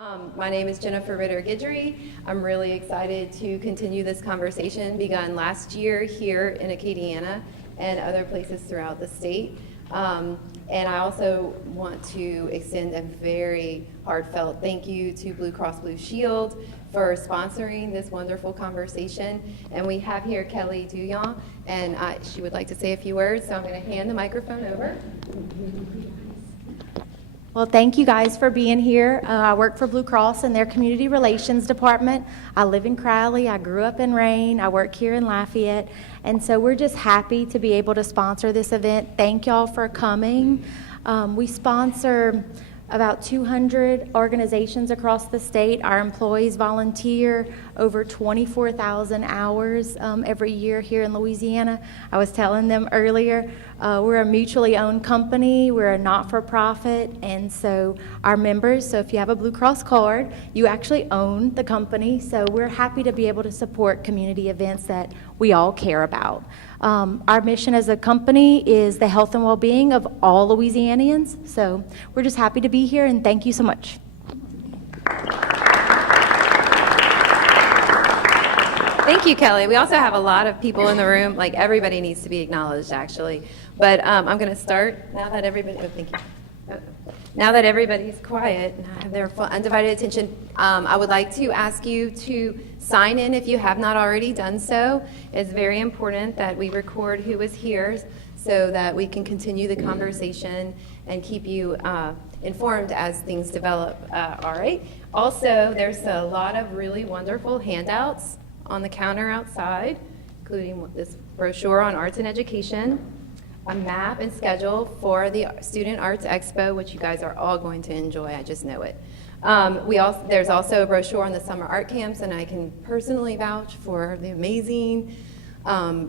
My name is Jennifer Ritter-Guidry. I'm really excited to continue this conversation begun last year here in Acadiana and other places throughout the state. And I also want to extend a very heartfelt thank you to Blue Cross Blue Shield for sponsoring this wonderful conversation. And we have here Kelly Duyon, and she would like to say a few words, so I'm going to hand the microphone over. Well, thank you guys for being here. I work for Blue Cross in their Community Relations Department. I live in Crowley. I grew up in Rain. I work here in Lafayette. And so we're just happy to be able to sponsor this event. Thank y'all for coming. We sponsor about 200 organizations across the state. Our employees volunteer over 24,000 hours every year here in Louisiana. I was telling them earlier, we're a mutually owned company. We're a not-for-profit, and so our members, so if you have a Blue Cross card, you actually own the company. So we're happy to be able to support community events that we all care about. Our mission as a company is the health and well-being of all Louisianians. So we're just happy to be here, and thank you so much. Thank you, Kelly. We also have a lot of people in the room. Like, everybody needs to be acknowledged, actually. But I'm going to start now that everybody. Oh, thank you. Now that everybody's quiet and have their full undivided attention, I would like to ask you to sign in if you have not already done so. It's very important that we record who is here so that we can continue the conversation and keep you informed as things develop. All right. Also, there's a lot of really wonderful handouts on the counter outside, including this brochure on arts and education, a map and schedule for the Student Arts Expo, which you guys are all going to enjoy, I just know it. There's also a brochure on the summer art camps, and I can personally vouch for the amazing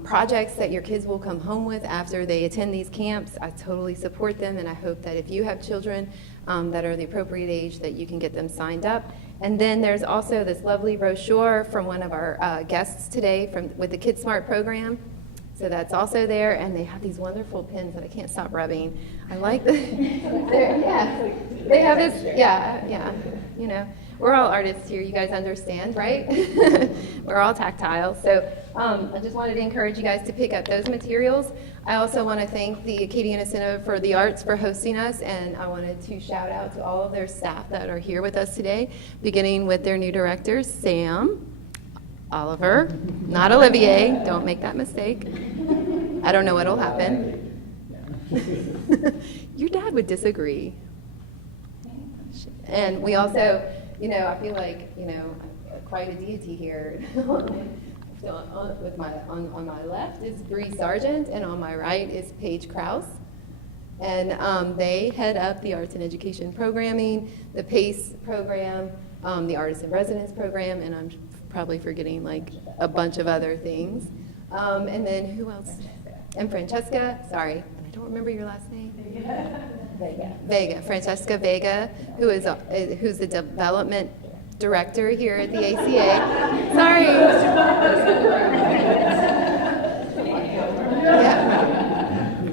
projects that your kids will come home with after they attend these camps. I totally support them, and I hope that if you have children that are the appropriate age, that you can get them signed up. And then there's also this lovely brochure from one of our guests today with the Kid Smart program. So that's also there, and they have these wonderful pins that I can't stop rubbing. I like the, yeah, they have this, yeah, you know, we're all artists here, you guys understand, right? We're all tactile. So I just wanted to encourage you guys to pick up those materials. I also want to thank the Acadiana Center for the Arts for hosting us, and I wanted to shout out to all of their staff that are here with us today, beginning with their new directors, Sam, Oliver, not Olivier, don't make that mistake. I don't know what'll happen. Your dad would disagree. And we also, you know, I feel like, you know, quite a deity here. On my left is Bree Sargent, and on my right is Paige Krause. And they head up the arts and education programming, the PACE program, the Artist in Residence program, and I'm probably forgetting like a bunch of other things. And then who else? And Francesca, sorry, I don't remember your last name. Vega, Francesca Vega, who's the development director here at the ACA. Sorry.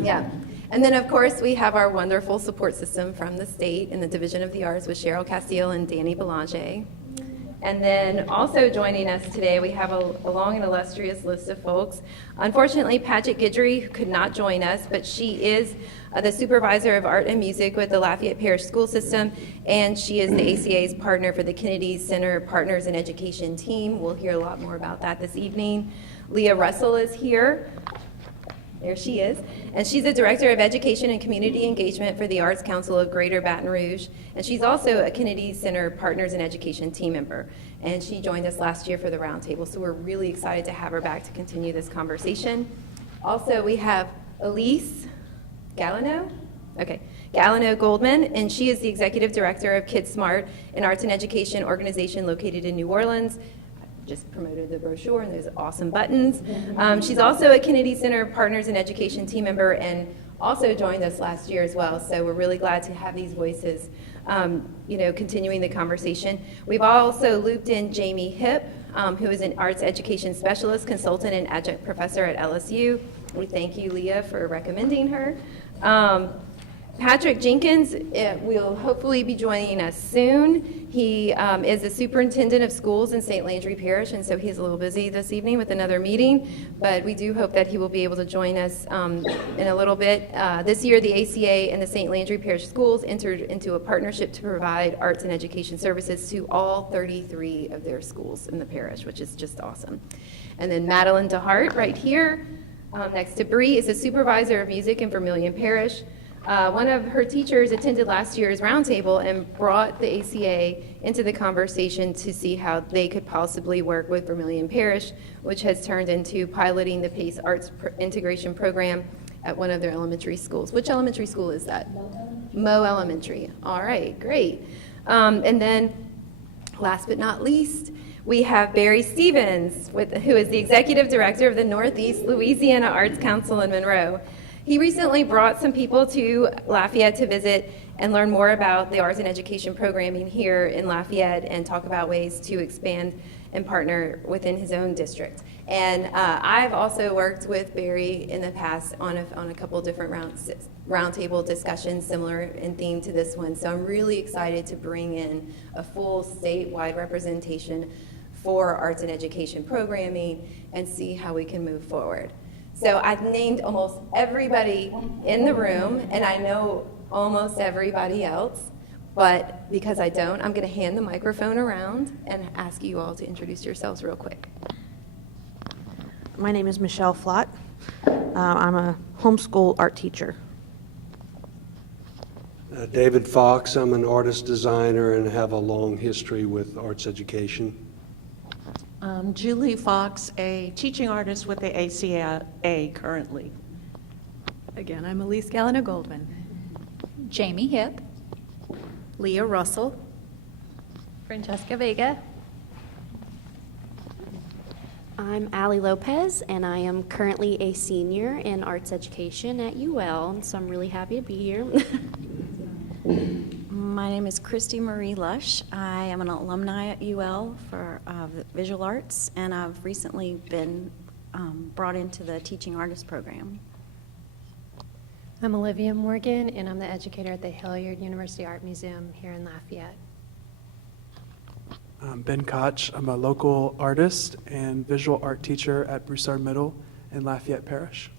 Yeah. And then, of course, we have our wonderful support system from the state in the Division of the Arts with Cheryl Castile and Danny Belanger. And then also joining us today, we have a long and illustrious list of folks. Unfortunately, Paget Guidry could not join us, but she is the supervisor of art and music with the Lafayette Parish School System, and she is the ACA's partner for the Kennedy Center Partners in Education team. We'll hear a lot more about that this evening. Leah Russell is here. There she is. And she's the Director of Education and Community Engagement for the Arts Council of Greater Baton Rouge. And she's also a Kennedy Center Partners in Education team member. And she joined us last year for the Roundtable. So we're really excited to have her back to continue this conversation. Also, we have Elise Gallino. Okay. Gallino Goldman, and she is the Executive Director of Kid Smart, an arts and education organization located in New Orleans. Just promoted the brochure, and there's awesome buttons. She's also a Kennedy Center Partners in Education team member and also joined us last year as well. So we're really glad to have these voices, continuing the conversation. We've also looped in Jamie Hipp, who is an arts education specialist, consultant, and adjunct professor at LSU. We thank you, Leah, for recommending her. Patrick Jenkins will hopefully be joining us soon. He is the superintendent of schools in St. Landry Parish, and so he's a little busy this evening with another meeting, but we do hope that he will be able to join us in a little bit. This year, the ACA and the St. Landry Parish Schools entered into a partnership to provide arts and education services to all 33 of their schools in the parish, which is just awesome. And then Madeline DeHart, right here, next to Bree, is a supervisor of music in Vermilion Parish. One of her teachers attended last year's Roundtable and brought the ACA into the conversation to see how they could possibly work with Vermilion Parish, which has turned into piloting the PACE Arts Integration Program at one of their elementary schools. Which elementary school is that? Moe Elementary. All right, great. And then, last but not least, we have Barry Stevens, who is the Executive Director of the Northeast Louisiana Arts Council in Monroe. He recently brought some people to Lafayette to visit and learn more about the arts and education programming here in Lafayette and talk about ways to expand and partner within his own district. And I've also worked with Barry in the past on a couple different roundtable discussions similar in theme to this one. So I'm really excited to bring in a full statewide representation for arts and education programming and see how we can move forward. So I've named almost everybody in the room, and I know almost everybody else, but because I don't, I'm going to hand the microphone around and ask you all to introduce yourselves real quick. My name is Michelle Flott. I'm a homeschool art teacher. David Fox. I'm an artist designer and have a long history with arts education. Julie Fox, a teaching artist with the ACA currently. Again, I'm Elise Galliano Goldman. Jamie Hip. Leah Russell. Francesca Vega. I'm Allie Lopez, and I am currently a senior in arts education at UL, and so I'm really happy to be here. My name is Christy Marie Lush. I am an alumni at UL for visual arts, and I've recently been brought into the teaching artist program. I'm Olivia Morgan, and I'm the educator at the Hilliard University Art Museum here in Lafayette. I'm Ben Koch. I'm a local artist and visual art teacher at Broussard Middle in Lafayette Parish.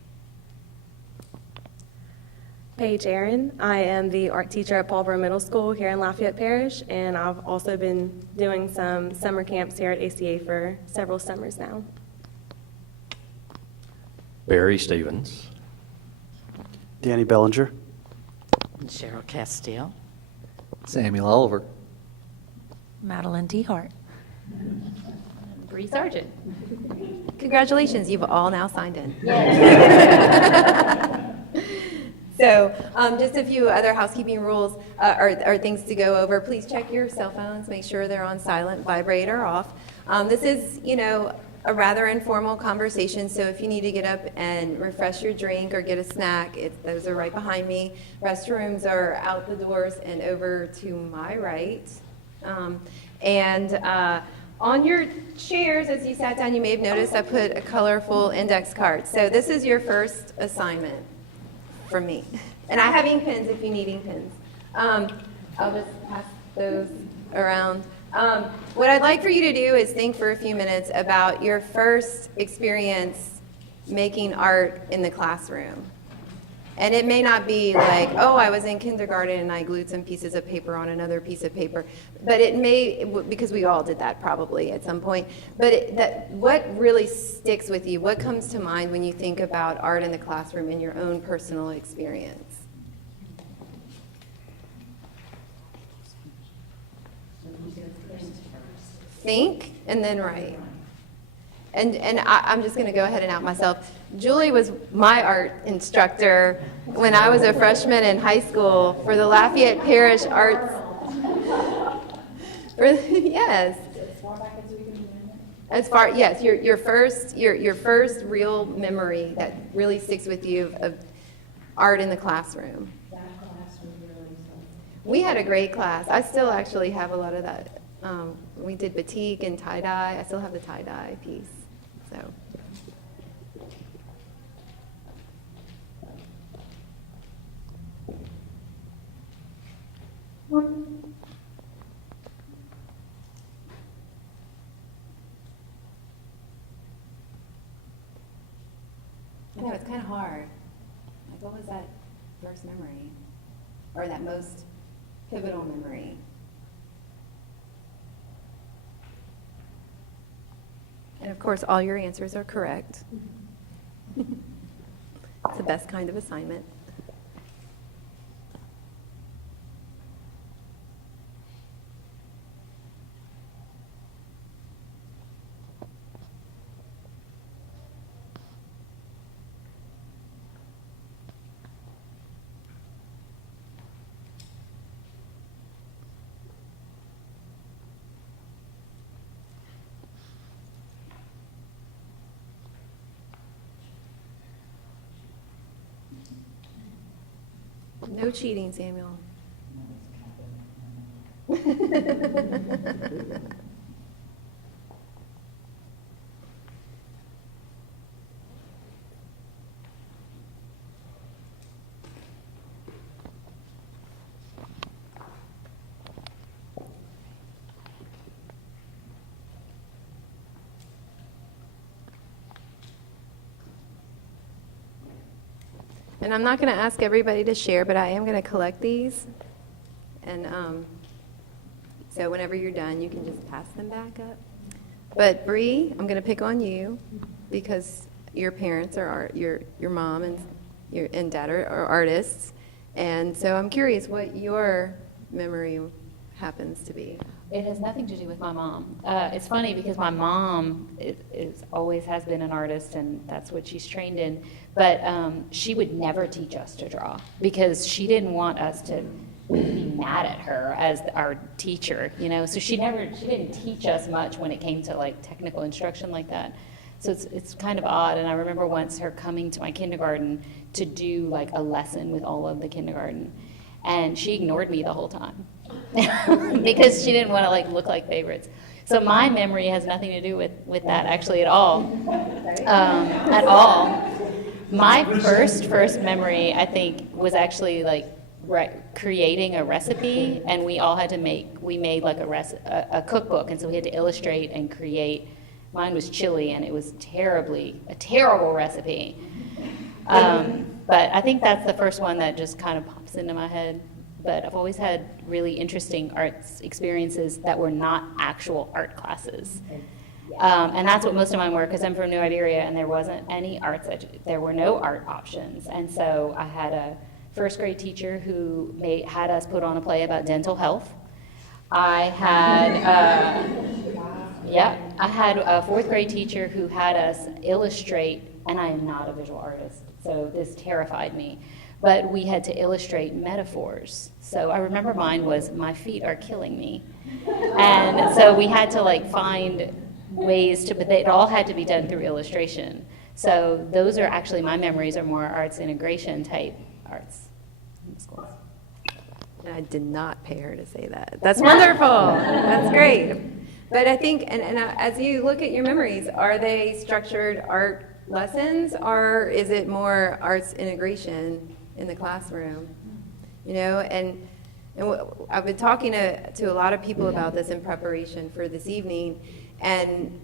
Paige Aaron. I am the art teacher at Paulboro Middle School here in Lafayette Parish, and I've also been doing some summer camps here at ACA for several summers now. Barry Stevens. Danny Bellinger. Cheryl Castile. Samuel Oliver. Madeline T. Hart. Bree Sargent. Congratulations, you've all now signed in. So just a few other housekeeping rules or things to go over. Please check your cell phones, make sure they're on silent, vibrate, or off. This is, a rather informal conversation, so if you need to get up and refresh your drink or get a snack, those are right behind me. Restrooms are out the doors and over to my right. On your chairs, as you sat down, you may have noticed I put a colorful index card. So this is your first assignment from me. And I have ink pens if you need ink pens. I'll just pass those around. What I'd like for you to do is think for a few minutes about your first experience making art in the classroom. And it may not be like, oh, I was in kindergarten and I glued some pieces of paper on another piece of paper. But it may, because we all did that probably at some point. But what really sticks with you? What comes to mind when you think about art in the classroom in your own personal experience? Think and then write. And I'm just going to go ahead and out myself. Julie was my art instructor when I was a freshman in high school for the Lafayette Parish Arts. Yes. As far, yes, your first real memory that really sticks with you of art in the classroom. We had a great class. I still actually have a lot of that. We did batik and tie-dye. I still have the tie-dye piece. So. kind of hard. Like, what was that first memory? Or that most pivotal memory? And of course, all your answers are correct. It's the best kind of assignment. No cheating, Samuel. And I'm not going to ask everybody to share, but I am going to collect these. And so whenever you're done, you can just pass them back up. But Bree, I'm going to pick on you because your parents are your mom and dad are artists. And so I'm curious what your memory happens to be. It has nothing to do with my mom. It's funny because my mom is always has been an artist, and that's what she's trained in. But she would never teach us to draw because she didn't want us to be mad at her as our teacher, you know. So she didn't teach us much when it came to like technical instruction like that. So it's kind of odd. And I remember once her coming to my kindergarten to do like a lesson with all of the kindergarten, and she ignored me the whole time. Because she didn't want to like look like favorites. So my memory has nothing to do with that actually at all. At all. My first memory, I think, was actually like creating a recipe, and we all had to made like a cookbook, and so we had to illustrate and create. Mine was chili, and it was a terrible recipe. But I think that's the first one that just kind of pops into my head. But I've always had really interesting arts experiences that were not actual art classes. And that's what most of mine were, because I'm from New Iberia, and there wasn't any there were no art options. And so I had a first grade teacher who had us put on a play about dental health. I had a fourth grade teacher who had us illustrate, and I am not a visual artist, so this terrified me. But we had to illustrate metaphors. So I remember mine was, my feet are killing me. And so we had to like find ways but it all had to be done through illustration. So those are actually, my memories are more arts integration type arts in the schools. I did not pay her to say that. That's wonderful. That's great. But I think, and as you look at your memories, are they structured art lessons, or is it more arts integration in the classroom? You know, and I've been talking to a lot of people about this in preparation for this evening, and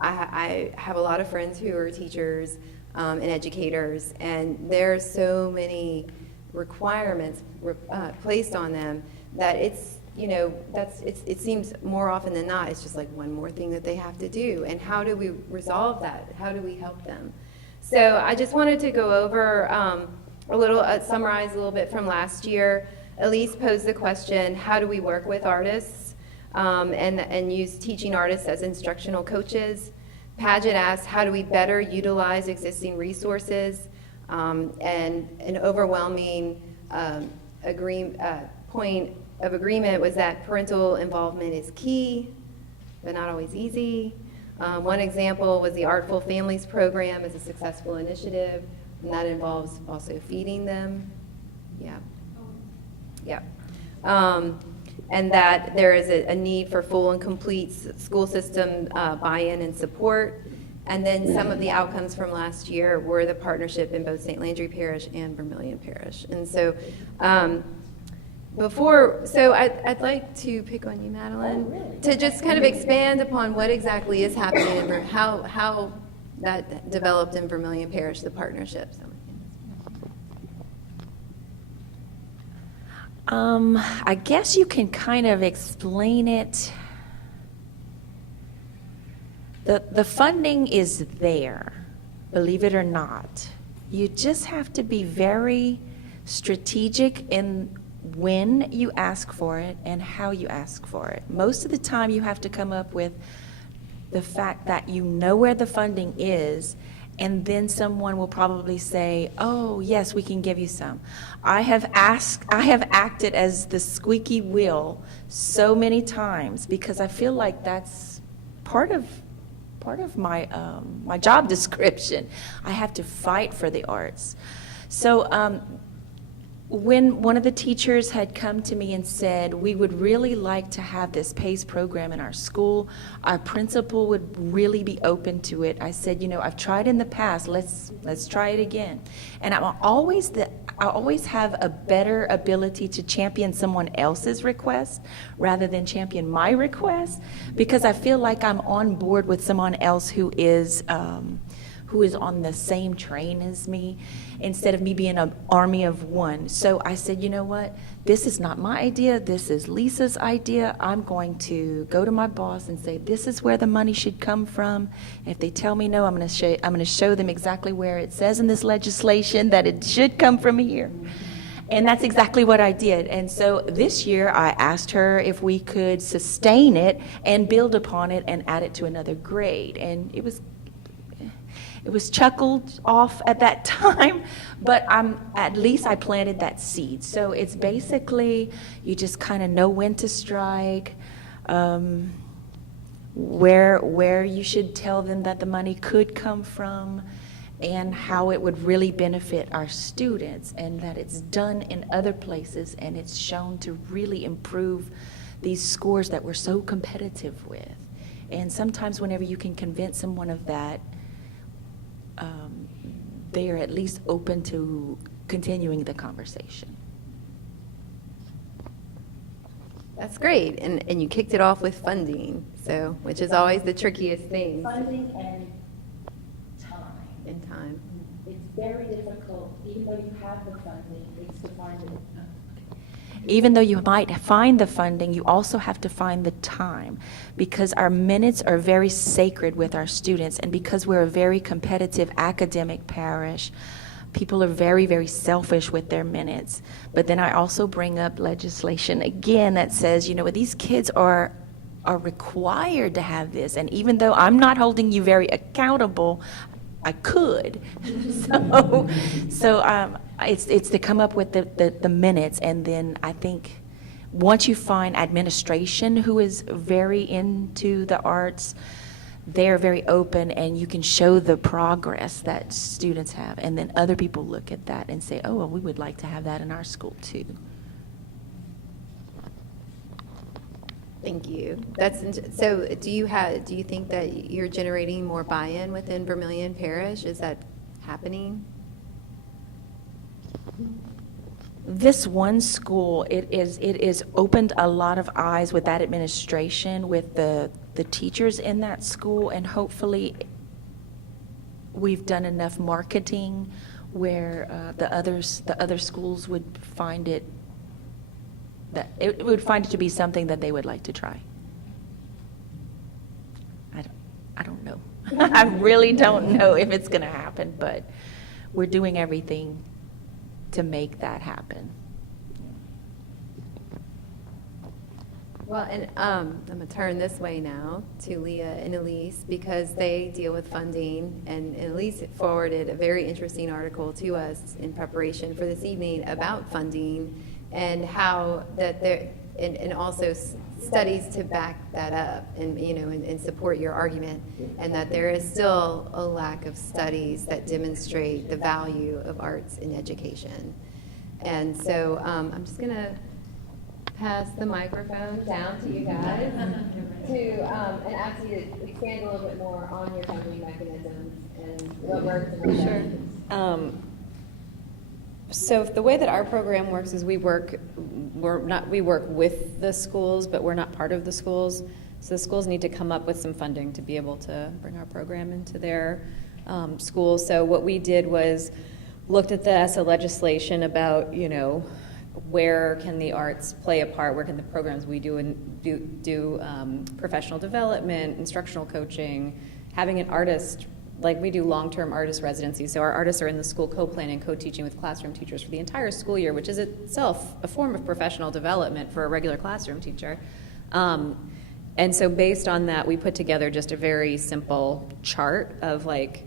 I have a lot of friends who are teachers and educators, and there's so many requirements placed on them that it's, you know, it seems more often than not, it's just like one more thing that they have to do. And how do we resolve that? How do we help them? So I just wanted to go over summarize a little bit from last year. Elise posed the question, how do we work with artists and use teaching artists as instructional coaches? Paget asked, how do we better utilize existing resources? And an overwhelming point of agreement was that parental involvement is key, but not always easy. One example was the Artful Families program is a successful initiative, and that involves also feeding them. And that there is a need for full and complete school system buy-in and support. And then some of the outcomes from last year were the partnership in both St. Landry Parish and Vermilion Parish. And so I'd like to pick on you, Madeline, to just kind of expand upon what exactly is happening and how that developed in Vermilion Parish, the partnership. So. I guess you can kind of explain it. The funding is there, believe it or not. You just have to be very strategic in when you ask for it and how you ask for it. Most of the time, you have to come up with the fact that you know where the funding is, and then someone will probably say, oh, yes, we can give you some. I have acted as the squeaky wheel so many times because I feel like that's part of my my job description. I have to fight for the arts. So when one of the teachers had come to me and said, we would really like to have this PACE program in our school, our principal would really be open to it. I said, you know, I've tried in the past, let's try it again. And I always have a better ability to champion someone else's request rather than champion my request, because I feel like I'm on board with someone else who is on the same train as me, instead of me being an army of one. So I said, you know what? This is not my idea. This is Lisa's idea. I'm going to go to my boss and say, this is where the money should come from. And if they tell me no, I'm going to show them exactly where it says in this legislation that it should come from here. And that's exactly what I did. And so this year I asked her if we could sustain it and build upon it and add it to another grade. And it was chuckled off at that time, but at least I planted that seed. So it's basically, you just kind of know when to strike, where you should tell them that the money could come from, and how it would really benefit our students, and that it's done in other places, and it's shown to really improve these scores that we're so competitive with. And sometimes whenever you can convince someone of that, they are at least open to continuing the conversation. That's great, and you kicked it off with funding, so which is always the trickiest thing. Funding and time. And time. It's very difficult, even though you have the funding, it's to find it. Even though you might find the funding, you also have to find the time, because our minutes are very sacred with our students, and because we're a very competitive academic parish, people are very, very selfish with their minutes. But then I also bring up legislation again that says, you know, these kids are required to have this, and even though I'm not holding you very accountable, I could. So it's to come up with the minutes, and then I think once you find administration who is very into the arts, they're very open, and you can show the progress that students have, and then other people look at that and say, oh, well, we would like to have that in our school too. Thank you. So do you think that you're generating more buy-in within Vermilion Parish? Is that happening? This one school, it is opened a lot of eyes with that administration, with the teachers in that school, and hopefully we've done enough marketing where the other schools would find it to be something that they would like to try. I don't know. I really don't know if it's going to happen, but we're doing everything to make that happen. Well, and I'm going to turn this way now to Leah and Elise, because they deal with funding, and Elise forwarded a very interesting article to us in preparation for this evening about funding, and how that there, and also studies to back that up, and and support your argument, and that there is still a lack of studies that demonstrate the value of arts in education. And so I'm just going to pass the microphone down to you guys to and ask you to expand a little bit more on your funding mechanisms and what works and what doesn't. So the way that our program works is we work with the schools, but we're not part of the schools. So the schools need to come up with some funding to be able to bring our program into their schools. So what we did was looked at the ESSA legislation about, where can the arts play a part, where can the programs we do professional development, instructional coaching, having an artist, like we do long-term artist residencies, so our artists are in the school co-planning, co-teaching with classroom teachers for the entire school year, which is itself a form of professional development for a regular classroom teacher. And so based on that, we put together just a very simple chart of like,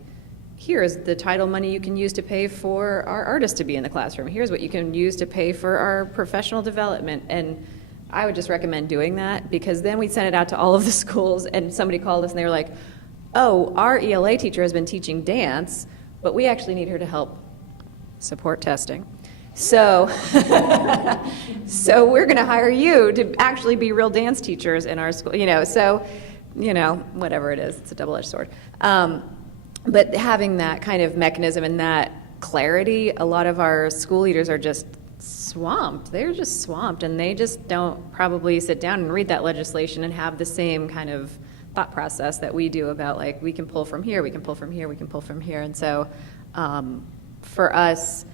here's the title money you can use to pay for our artists to be in the classroom. Here's what you can use to pay for our professional development. And I would just recommend doing that, because then we sent it out to all of the schools, and somebody called us and they were like, oh, our ELA teacher has been teaching dance, but we actually need her to help support testing. So, so we're going to hire you to actually be real dance teachers in our school, so, whatever it is, it's a double-edged sword. But having that kind of mechanism and that clarity, a lot of our school leaders are just swamped. They're just swamped, and they just don't probably sit down and read that legislation and have the same kind of thought process that we do about, like, we can pull from here, we can pull from here, we can pull from here. And so for us,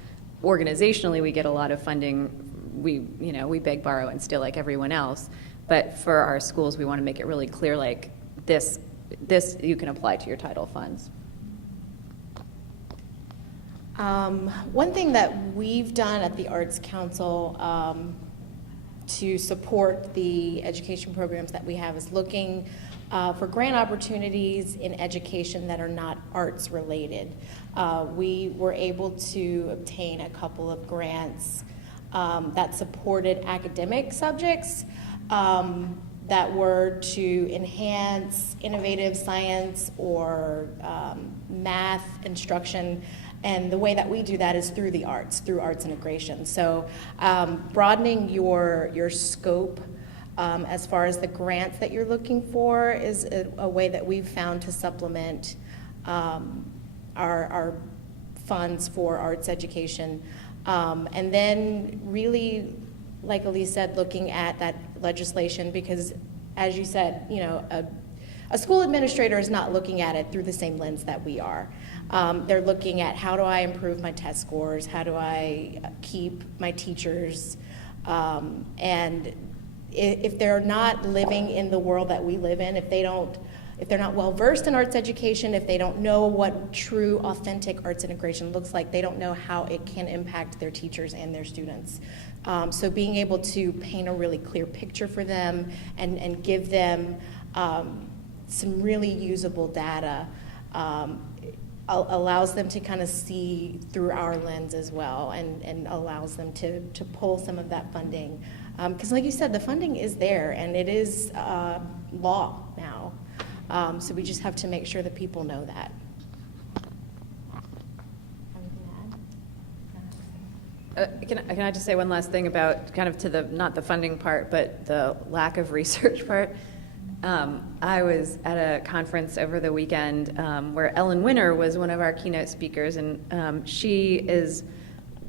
organizationally, we get a lot of funding. We beg, borrow, and steal like everyone else. But for our schools, we want to make it really clear, like, this you can apply to your title funds. One thing that we've done at the Arts Council to support the education programs that we have is looking for grant opportunities in education that are not arts related. We were able to obtain a couple of grants that supported academic subjects that were to enhance innovative science or math instruction. And the way that we do that is through the arts, through arts integration. So broadening your scope as far as the grants that you're looking for is a way that we've found to supplement our funds for arts education. And then really, like Elise said, looking at that legislation, because as you said, a school administrator is not looking at it through the same lens that we are. They're looking at, how do I improve my test scores? How do I keep my teachers? And if they're not living in the world that we live in, if they're not well versed in arts education, if they don't know what true, authentic arts integration looks like, they don't know how it can impact their teachers and their students. So being able to paint a really clear picture for them and give them some really usable data allows them to kind of see through our lens as well, and allows them to pull some of that funding. Because like you said, the funding is there, and it is law now. So we just have to make sure that people know that. Can I just say one last thing about kind of to the, not the funding part, but the lack of research part? I was at a conference over the weekend where Ellen Winter was one of our keynote speakers, and she is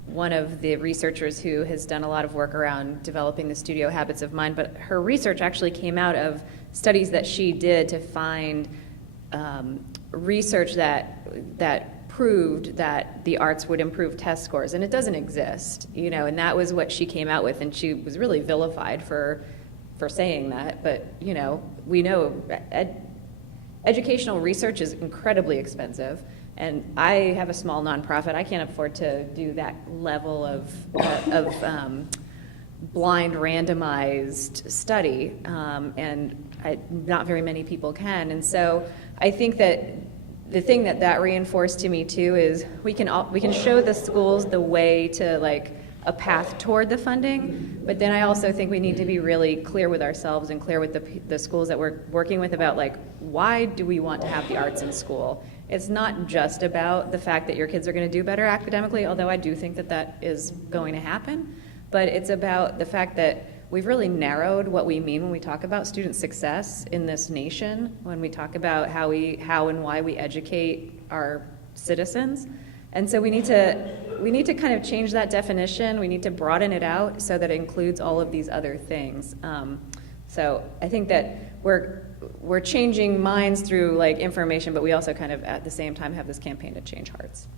one of the researchers who has done a lot of work around developing the studio habits of mind, but her research actually came out of studies that she did to find research that proved that the arts would improve test scores, and it doesn't exist, and that was what she came out with, and she was really vilified for saying that, but we know educational research is incredibly expensive, and I have a small nonprofit. I can't afford to do that level of blind randomized study, and not very many people can. And so I think that the thing that reinforced to me too is we can show the schools the way to, like, a path toward the funding, but then I also think we need to be really clear with ourselves and clear with the schools that we're working with about, like, why do we want to have the arts in school? It's not just about the fact that your kids are going to do better academically, although I do think that is going to happen, but it's about the fact that we've really narrowed what we mean when we talk about student success in this nation, when we talk about how and why we educate our citizens. And so we need to kind of change that definition. We need to broaden it out so that it includes all of these other things. So I think that we're changing minds through like information, but we also kind of at the same time have this campaign to change hearts.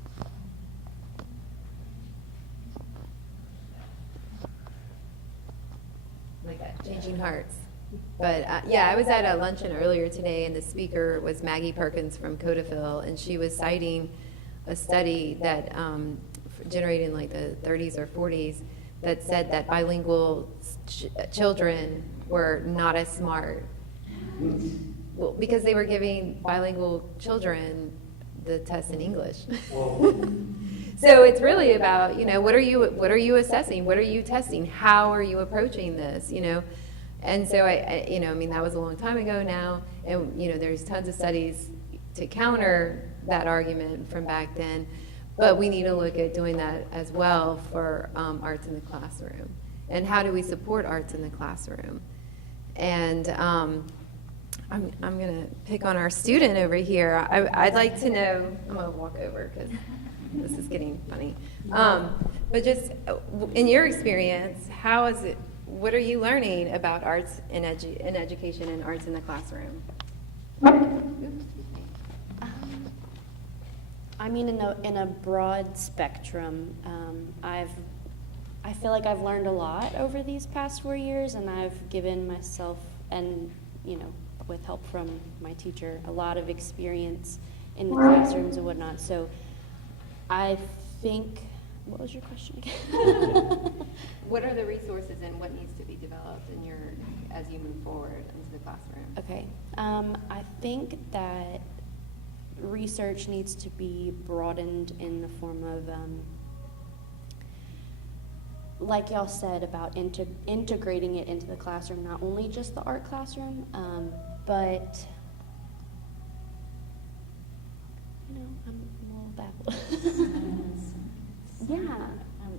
Like that, changing hearts. But yeah, I was at a luncheon earlier today, and the speaker was Maggie Perkins from Codafil, and she was citing a study that generated in like the 30s or 40s that said that bilingual children were not as smart. Well, because they were giving bilingual children the test in English. So it's really about, what are you assessing? What are you testing? How are you approaching this? And so that was a long time ago now, and there's tons of studies to counter that argument from back then. But we need to look at doing that as well for arts in the classroom. And how do we support arts in the classroom? And I'm going to pick on our student over here. I'd like to know, I'm going to walk over because this is getting funny. But just in your experience, how is it, what are you learning about arts in education and arts in the classroom? I mean, in a broad spectrum, I feel like I've learned a lot over these past 4 years, and I've given myself, and with help from my teacher, a lot of experience in the classrooms and whatnot. So I think, what was your question again? What are the resources and what needs to be developed as you move forward into the classroom? Okay, I think that research needs to be broadened in the form of, like y'all said, about integrating it into the classroom, not only just the art classroom, but, I'm a little baffled. Yeah.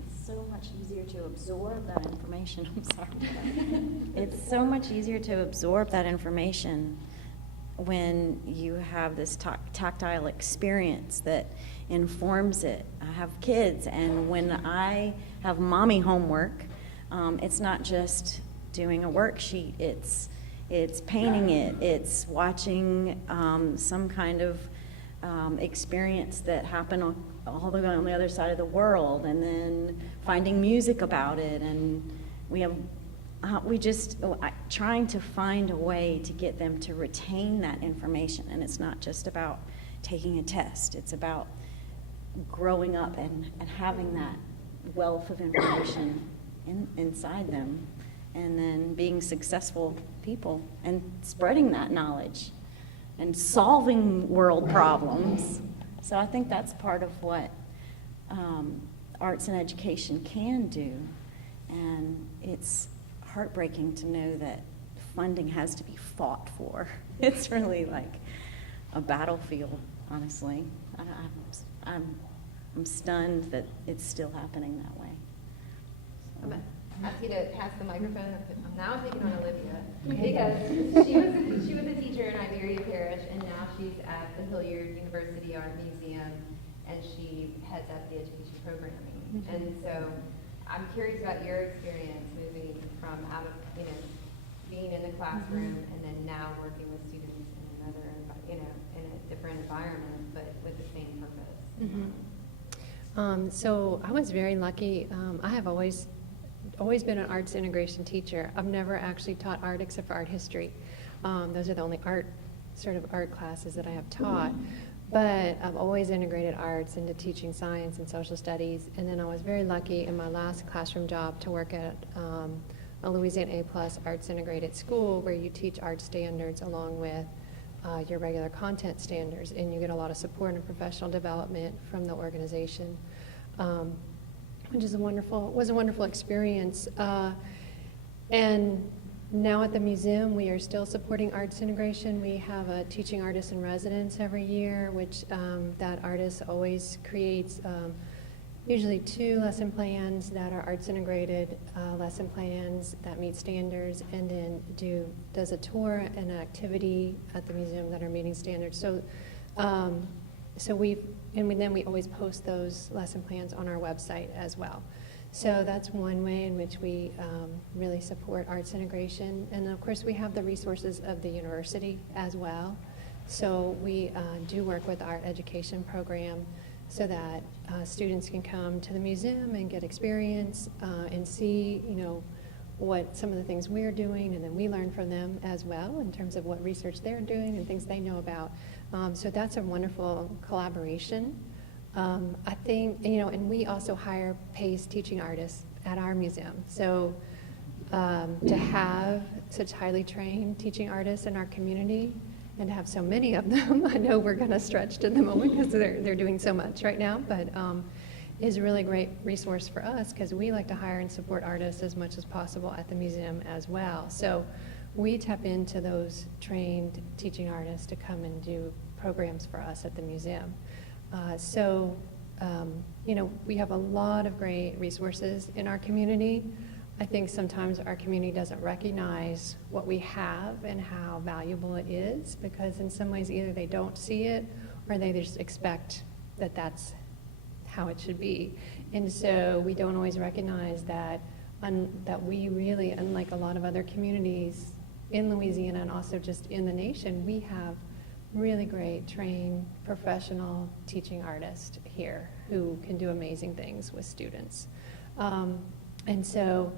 It's so much easier to absorb that information. I'm sorry. It's so much easier to absorb that information when you have this tactile experience that informs it. I have kids, and when I have mommy homework, it's not just doing a worksheet. It's painting it. It's watching some kind of experience that happened all the way on the other side of the world, and then finding music about it. And trying to find a way to get them to retain that information. And it's not just about taking a test. It's about growing up and having that wealth of information inside them, and then being successful people and spreading that knowledge and solving world problems. So I think that's part of what arts and education can do. And it's heartbreaking to know that funding has to be fought for. It's really like a battlefield, honestly. I'm stunned that it's still happening that way. I'm going to ask you to pass the microphone. Now I'm picking on Olivia because she was a teacher in Iberia Parish, and now she's at the Hilliard University Art Museum, and she heads up the education programming. And so I'm curious about your experience moving from out of, being in the classroom and then now working with students in another, in a different environment, but with the same purpose. So I was very lucky. I have always been an arts integration teacher. I've never actually taught art except for art history. Those are the only art classes that I have taught. But I've always integrated arts into teaching science and social studies. And then I was very lucky in my last classroom job to work at a Louisiana A+ arts integrated school where you teach art standards along with your regular content standards, and you get a lot of support and professional development from the organization, which was a wonderful experience. And now at the museum, we are still supporting arts integration. We have a teaching artist in residence every year, which that artist always creates usually 2 lesson plans that are arts integrated lesson plans that meet standards, and then does a tour and an activity at the museum that are meeting standards. So, then we always post those lesson plans on our website as well. So that's one way in which we really support arts integration. And of course, we have the resources of the university as well. So we do work with the art education program so that students can come to the museum and get experience and see, what some of the things we're doing, and then we learn from them as well in terms of what research they're doing and things they know about. So that's a wonderful collaboration. I think, and we also hire PACE teaching artists at our museum. So to have such highly trained teaching artists in our community and to have so many of them, I know we're kind of stretched at the moment because they're doing so much right now, but is a really great resource for us because we like to hire and support artists as much as possible at the museum as well. So we tap into those trained teaching artists to come and do programs for us at the museum. We have a lot of great resources in our community. I think sometimes our community doesn't recognize what we have and how valuable it is because in some ways either they don't see it or they just expect that that's how it should be. And so we don't always recognize that we really, unlike a lot of other communities in Louisiana and also just in the nation, we have really great trained professional teaching artists here who can do amazing things with students. And so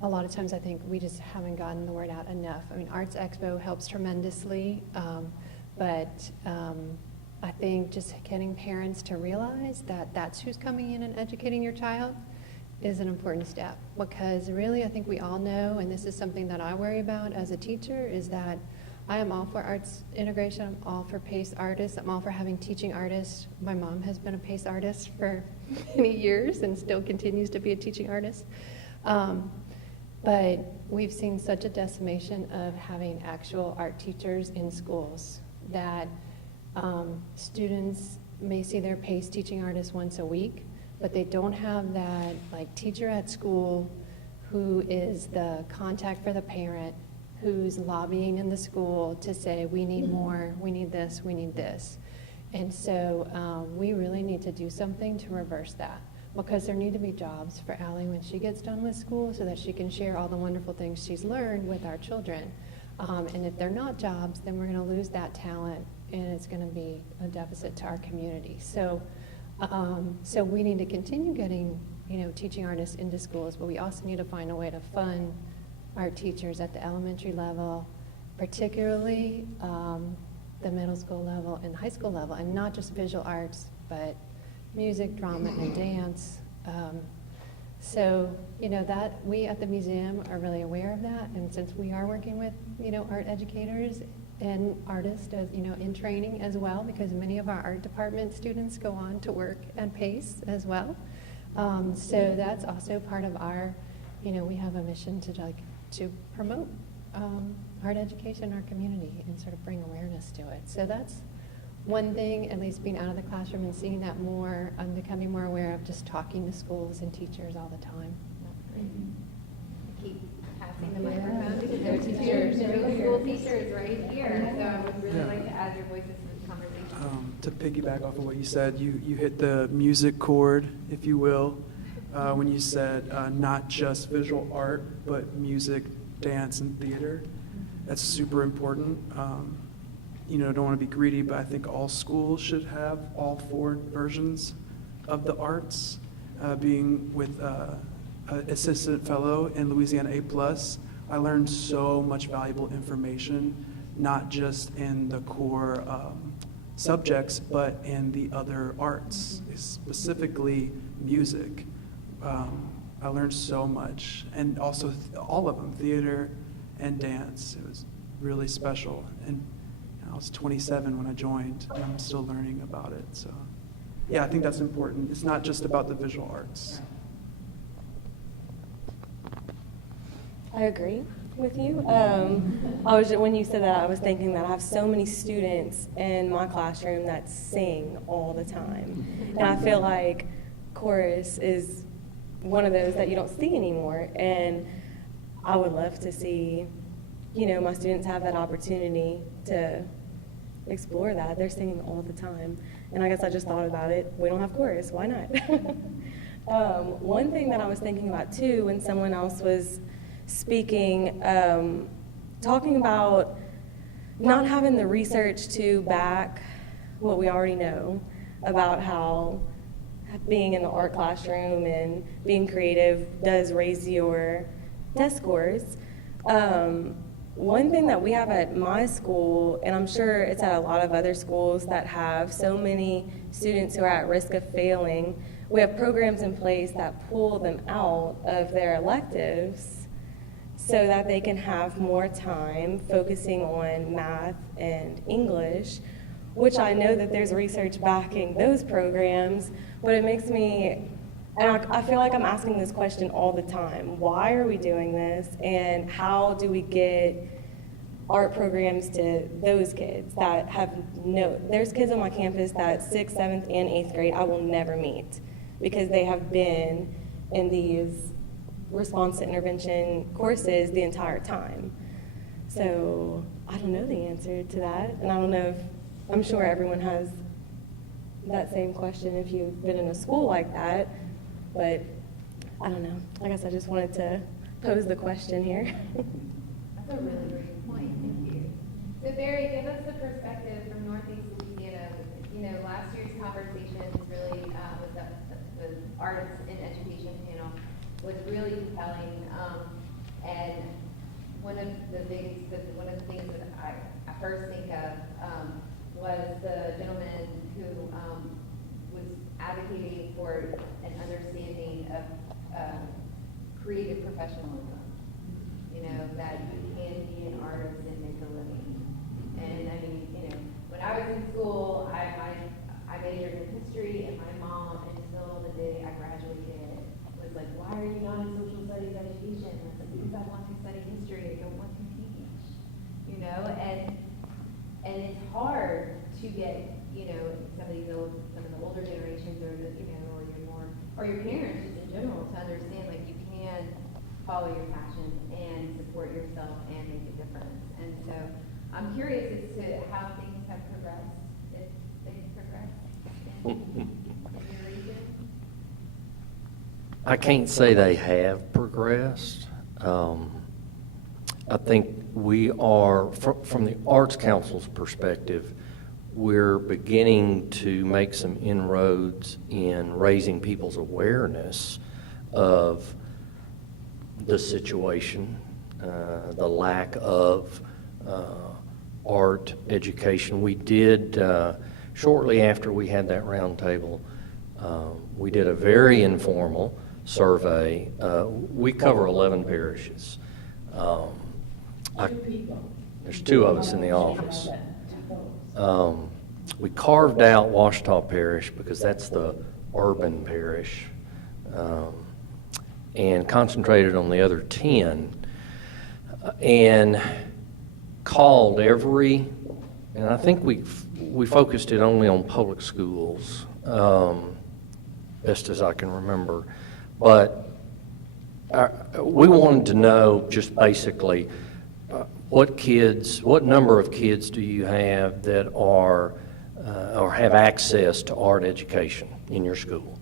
a lot of times I think we just haven't gotten the word out enough. I mean, Arts Expo helps tremendously, but I think just getting parents to realize that that's who's coming in and educating your child is an important step because really I think we all know, and this is something that I worry about as a teacher, is that I am all for arts integration, I'm all for PACE artists, I'm all for having teaching artists. My mom has been a PACE artist for many years and still continues to be a teaching artist. But we've seen such a decimation of having actual art teachers in schools that students may see their PACE teaching artist once a week, but they don't have that teacher at school who is the contact for the parent, who's lobbying in the school to say, we need more, we need this, we need this. And so we really need to do something to reverse that because there need to be jobs for Allie when she gets done with school so that she can share all the wonderful things she's learned with our children. And if they're not jobs, then we're going to lose that talent and it's going to be a deficit to our community. So we need to continue getting, teaching artists into schools, but we also need to find a way to fund art teachers at the elementary level, particularly the middle school level and high school level, and not just visual arts, but music, drama, and dance. That we at the museum are really aware of that, and since we are working with, art educators and artists as, in training as well, because many of our art department students go on to work at PACE as well. So that's also part of our, we have a mission to promote art education in our community and sort of bring awareness to it. So that's one thing, at least being out of the classroom and seeing that more. I'm becoming more aware of just talking to schools and teachers all the time. Keep passing the microphone because there are teachers, school teachers right here. So I would really like to add your voices to the conversation. To piggyback off of what you said, you hit the music chord, if you will, when you said not just visual art, but music, dance, and theater. That's super important. Don't want to be greedy, but I think all schools should have all 4 versions of the arts. Being with an assistant fellow in Louisiana A+, I learned so much valuable information, not just in the core subjects, but in the other arts, specifically music. I learned so much, and also all of them, theater and dance. It was really special. And I was 27 when I joined, and I'm still learning about it. So, yeah, I think that's important. It's not just about the visual arts. I agree with you. When you said that, I was thinking that I have so many students in my classroom that sing all the time. And I feel like chorus is one of those that you don't see anymore. And I would love to see, my students have that opportunity to explore that. They're singing all the time. And I guess I just thought about it. We don't have chorus. Why not? One thing that I was thinking about too, when someone else was speaking, talking about not having the research to back what we already know about how being in the art classroom and being creative does raise your test scores. One thing that we have at my school, and I'm sure it's at a lot of other schools that have so many students who are at risk of failing, we have programs in place that pull them out of their electives so that they can have more time focusing on math and English, which I know that there's research backing those programs, but it makes me, and I feel like I'm asking this question all the time. Why are we doing this, and how do we get art programs to those kids that have there's kids on my campus that 6th, 7th, and 8th grade I will never meet because they have been in these response to intervention courses the entire time. So I don't know the answer to that, and I don't know if, I'm sure everyone has that same question if you've been in a school like that, but I don't know. I guess I just wanted to pose the question here. That's a really great point, thank you. So Barry, give us the perspective from Northeast Louisiana. You know, last year's conversations really with the Artists in Education panel was really compelling, and one of the things that I first think of was the gentleman who was advocating for an understanding of creative professionalism. You know, that you can be an artist and make a living. And I mean, you know, when I was in school, I majored in history, and my mom, until the day I graduated, was like, "Why are you not in social studies education?" And I was like, "Because I want to study history. I don't want to teach." You know, and it's hard to get, you know, some of the older generations, or the, you know, or your parents just in general, to understand like you can follow your passion and support yourself and make a difference. And so I'm curious as to how things have progressed, if things progress in your region. I can't say they have progressed. I think we are, from the Arts Council's perspective, we're beginning to make some inroads in raising people's awareness of the situation, the lack of art education. We did, shortly after we had that roundtable, we did a very informal survey. We cover 11 parishes. There's 2 of us in the office. We carved out Washita Parish because that's the urban parish, and concentrated on the other 10, and called every, and I think we focused it only on public schools, best as I can remember, but we wanted to know just basically what number of kids do you have that are or have access to art education in your school.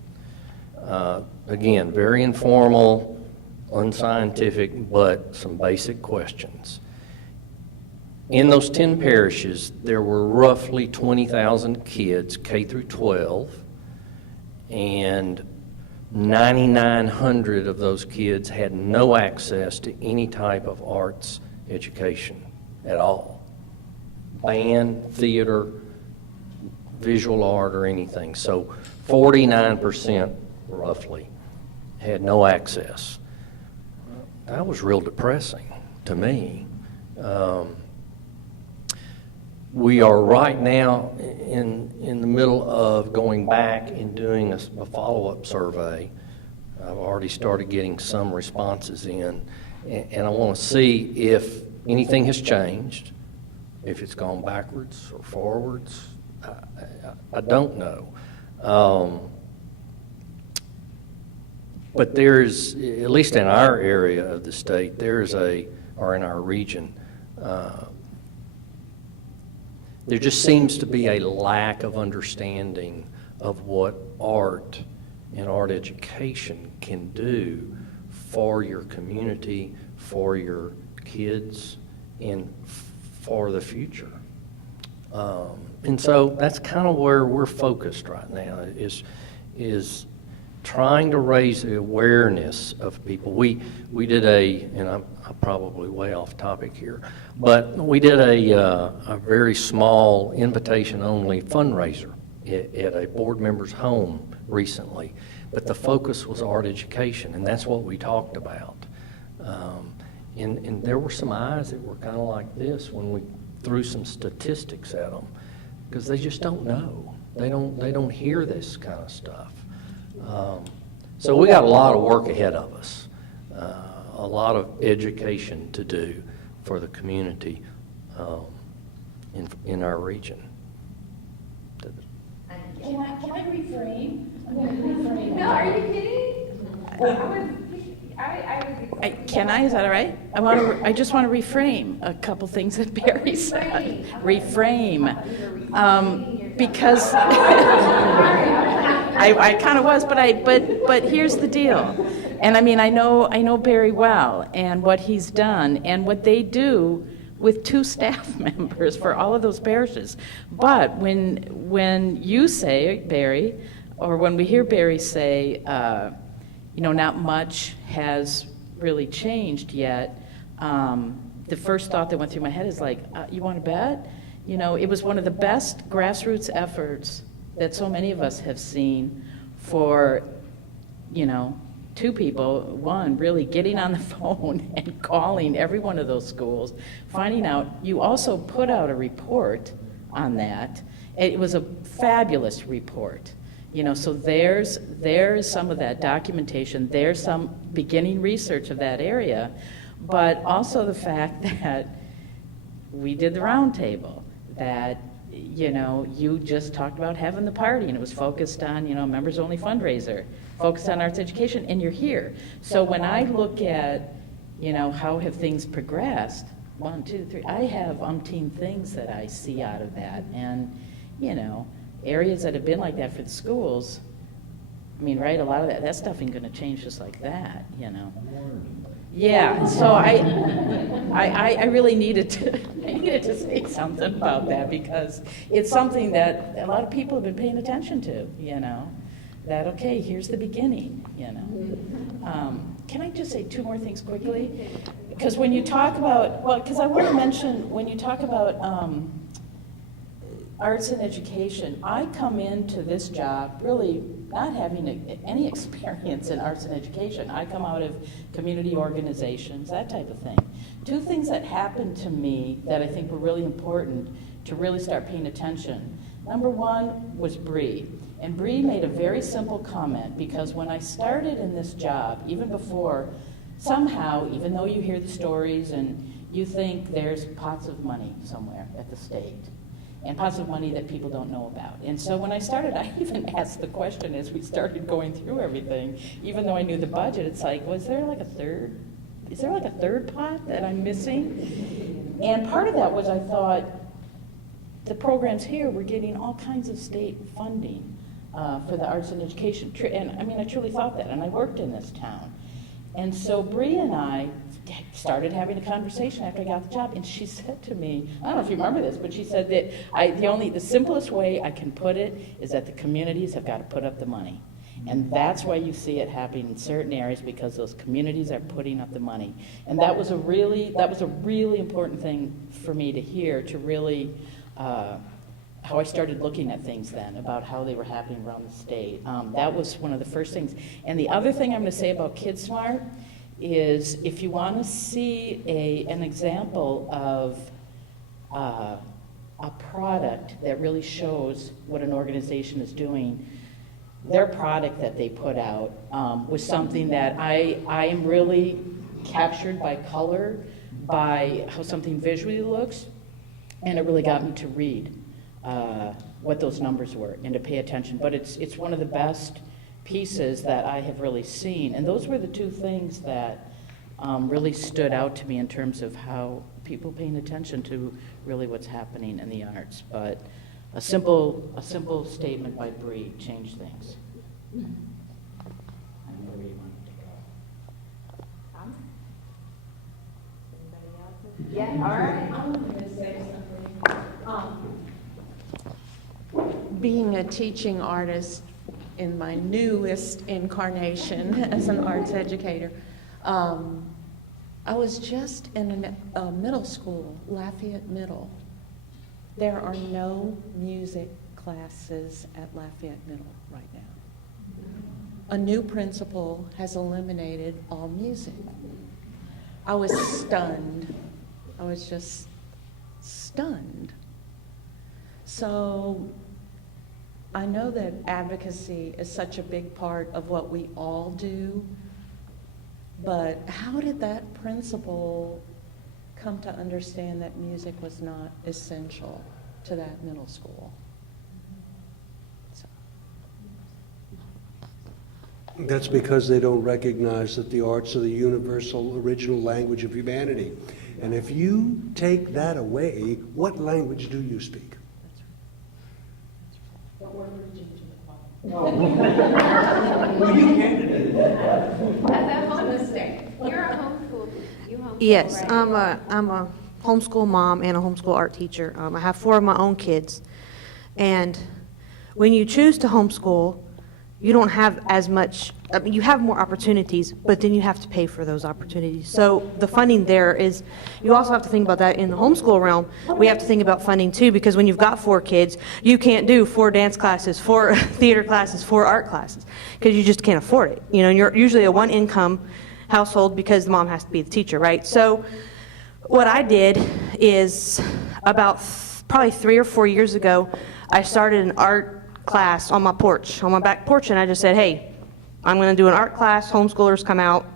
Again, very informal, unscientific, but some basic questions. In those 10 parishes, there were roughly 20,000 kids, K through 12, and 9,900 of those kids had no access to any type of arts education at all. Band, theater, visual art, or anything. So 49% roughly had no access. That was real depressing to me. We are right now in the middle of going back and doing a follow-up survey. I've already started getting some responses in, and I want to see if anything has changed, if it's gone backwards or forwards. I don't know. But there's, at least in our area of the state, or in our region, there just seems to be a lack of understanding of what art and art education can do for your community, for your kids, and for the future. And so that's kind of where we're focused right now, is trying to raise the awareness of people. We did and I'm probably way off topic here, but we did a very small invitation-only fundraiser at a board member's home recently, but the focus was art education, and that's what we talked about. And there were some eyes that were kind of like this when we threw some statistics at them, because they just don't know. They don't hear this kind of stuff. So we got a lot of work ahead of us, a lot of education to do for the community in our region. Can I reframe? I'm going to reframe. No, are you kidding? Is that all right? I just want to reframe a couple things that Barry said. Reframe. Because I kind of was, but here's the deal. And I mean, I know Barry well and what he's done and what they do with 2 staff members for all of those parishes. But when you say, Barry, or when we hear Barry say, not much has really changed yet, the first thought that went through my head is like, you want to bet? It was one of the best grassroots efforts that so many of us have seen for, 2 people. One, really getting on the phone and calling every one of those schools, finding out. You also put out a report on that. It was a fabulous report. So there's some of that documentation. There's some beginning research of that area, but also the fact that we did the roundtable, that you just talked about having the party, and it was focused on members-only fundraiser, focused on arts education, and you're here. So when I look at how have things progressed, 1, 2, 3, I have umpteen things that I see out of that, and areas that have been like that for the schools, I mean, right, a lot of that stuff ain't gonna change just like that, Yeah, so I really needed to say something about that, because it's something that a lot of people have been paying attention to, that, okay, here's the beginning, Can I just say 2 more things quickly? Because when you talk about, because I want to mention, when you talk about arts and education, I come into this job really not having any experience in arts and education. I come out of community organizations, that type of thing. 2 things that happened to me that I think were really important to really start paying attention. Number 1 was Bree. And Bree made a very simple comment, because when I started in this job, even before, somehow, even though you hear the stories and you think there's pots of money somewhere at the state, and pots of money that people don't know about. And so when I started, I even asked the question as we started going through everything, even though I knew the budget, it's like, is there like a third pot that I'm missing? And part of that was, I thought, the programs here were getting all kinds of state funding for the arts and education. And I mean, I truly thought that, and I worked in this town. And so Bree and I started having a conversation after I got the job, and she said to me, I don't know if you remember this, but she said that the simplest way I can put it is that the communities have got to put up the money. And that's why you see it happening in certain areas, because those communities are putting up the money. And that was a really important thing for me to hear, to really, how I started looking at things then, about how they were happening around the state. That was one of the first things. And the other thing I'm going to say about KidSmart is, if you want to see an example of a product that really shows what an organization is doing, their product that they put out was something that I am really captured by color, by how something visually looks, and it really got me to read what those numbers were and to pay attention. But it's one of the best pieces that I have really seen. And those were the 2 things that really stood out to me in terms of how people paying attention to really what's happening in the arts. But a simple statement by Bree changed things. Being a teaching artist in my newest incarnation as an arts educator, I was just in a middle school, Lafayette Middle. There are no music classes at Lafayette Middle right now. A new principal has eliminated all music. I was stunned. I was just stunned. So I know that advocacy is such a big part of what we all do, but how did that principal come to understand that music was not essential to that middle school? That's because they don't recognize that the arts are the universal original language of humanity. And if you take that away, what language do you speak? Well, you candidated. That's a mistake. You're a homeschool. You homeschool, Yes, right? I'm a homeschool mom and a homeschool art teacher. I have 4 of my own kids. And when you choose to homeschool, you don't have as much, I mean, you have more opportunities, but then you have to pay for those opportunities. So the funding there is, you also have to think about that in the homeschool realm. We have to think about funding too, because when you've got 4 kids, you can't do 4 dance classes, 4 theater classes, 4 art classes, because you just can't afford it. You know, and you're usually a one-income household because the mom has to be the teacher, right? So what I did is about probably 3 or 4 years ago, I started an art class on my porch, on my back porch, and I just said, hey, I'm going to do an art class, homeschoolers come out,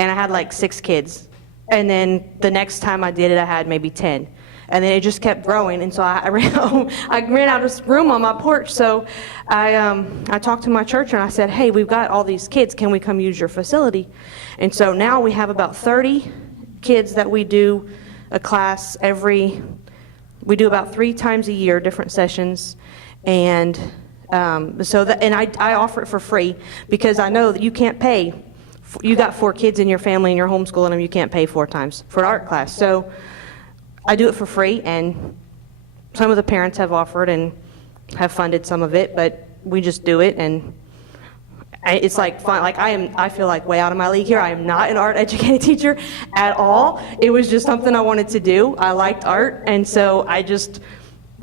and I had like 6 kids. And then the next time I did it, I had maybe 10. And then it just kept growing, and so I ran out of room on my porch, so I talked to my church, and I said, hey, we've got all these kids, can we come use your facility? And so now we have about 30 kids that we do a class we do about 3 times a year, different sessions. And I offer it for free because I know that you can't pay. You got 4 kids in your family and you're homeschooling them, you can't pay 4 times for an art class. So I do it for free, and some of the parents have offered and have funded some of it, but we just do it, and it's like fun. Like I feel like way out of my league here. I am not an art educated teacher at all. It was just something I wanted to do. I liked art, and so I just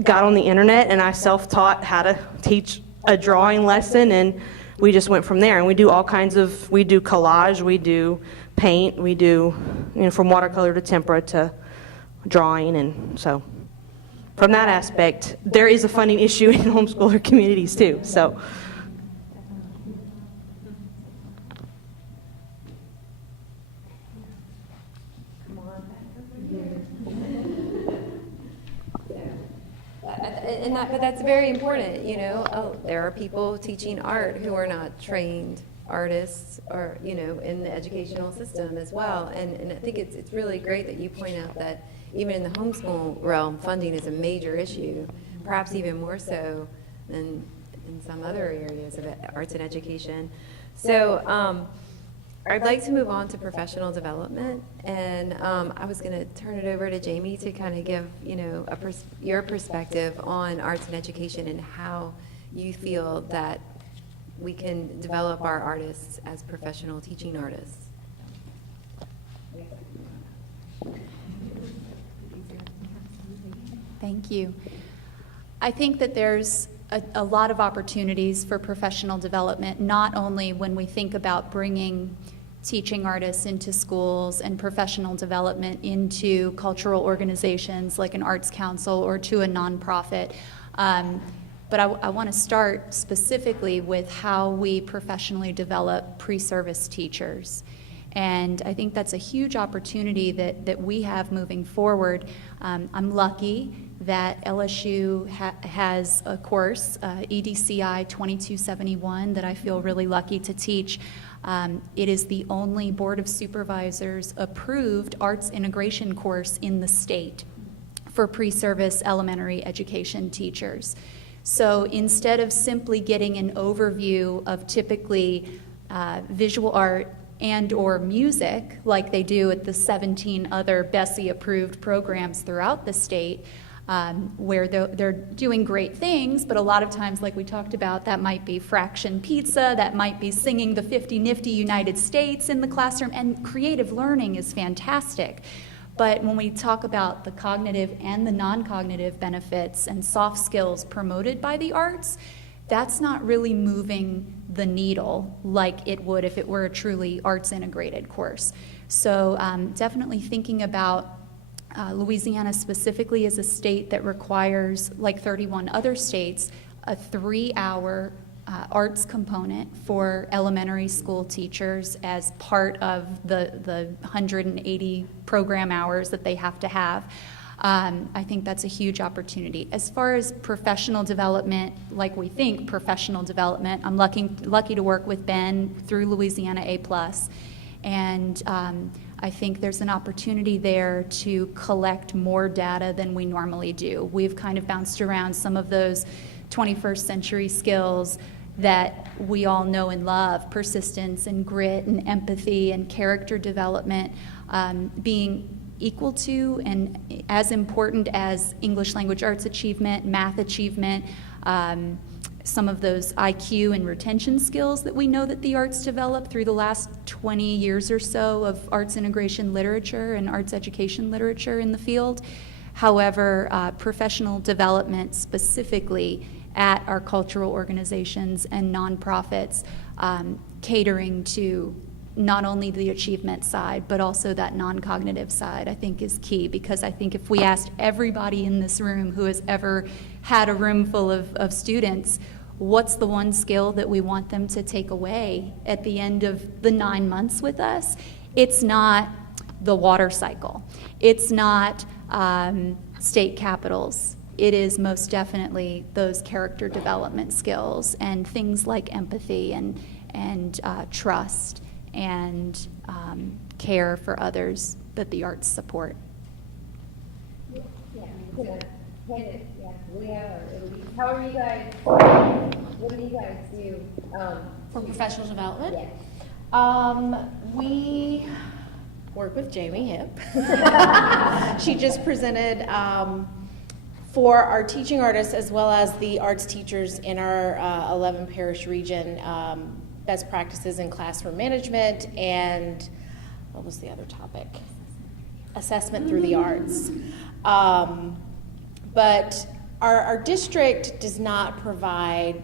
got on the internet and I self-taught how to teach a drawing lesson, and we just went from there. And we do all kinds of, we do collage, we do paint, we do, you know, from watercolor to tempera to drawing. And so from that aspect, there is a funding issue in homeschooler communities too. So. But that's very important, you know. Oh, there are people teaching art who are not trained artists, or, you know, in the educational system as well. And I think it's really great that you point out that even in the homeschool realm, funding is a major issue, perhaps even more so than in some other areas of arts and education. So I'd like to move on to professional development, and I was going to turn it over to Jamie to kind of give, you know, your perspective on arts and education and how you feel that we can develop our artists as professional teaching artists. Thank you. I think that there's a lot of opportunities for professional development, not only when we think about bringing teaching artists into schools and professional development into cultural organizations like an arts council or to a nonprofit. But I want to start specifically with how we professionally develop pre-service teachers. And I think that's a huge opportunity that we have moving forward. I'm lucky that LSU has a course, EDCI 2271, that I feel really lucky to teach. It is the only Board of Supervisors approved arts integration course in the state for pre-service elementary education teachers. So instead of simply getting an overview of typically visual art and/or music, like they do at the 17 other BESI-approved programs throughout the state, where they're doing great things, but a lot of times, like we talked about, that might be fraction pizza, that might be singing the 50 Nifty United States in the classroom, and creative learning is fantastic. But when we talk about the cognitive and the non-cognitive benefits and soft skills promoted by the arts, that's not really moving the needle like it would if it were a truly arts integrated course. So definitely thinking about Louisiana specifically is a state that requires, like 31 other states, a 3-hour arts component for elementary school teachers as part of the 180 program hours that they have to have. I think that's a huge opportunity. As far as professional development, like we think professional development, I'm lucky to work with Ben through Louisiana A+, and I think there's an opportunity there to collect more data than we normally do. We've kind of bounced around some of those 21st century skills that we all know and love, persistence and grit and empathy and character development, being equal to and as important as English language arts achievement, math achievement, some of those IQ and retention skills that we know that the arts developed through the last 20 years or so of arts integration literature and arts education literature in the field. However, professional development specifically at our cultural organizations and nonprofits, catering to not only the achievement side, but also that non-cognitive side, I think is key, because I think if we asked everybody in this room who has ever had a room full of students, what's the one skill that we want them to take away at the end of the 9 months with us? It's not the water cycle. It's not state capitals. It is most definitely those character development skills and things like empathy and trust and care for others that the arts support. How are you guys, what do you guys do? For professional development? Yeah. We work with Jamie Hip. She just presented for our teaching artists as well as the arts teachers in our 11 parish region, best practices in classroom management and what was the other topic? Assessment through the arts. But our district does not provide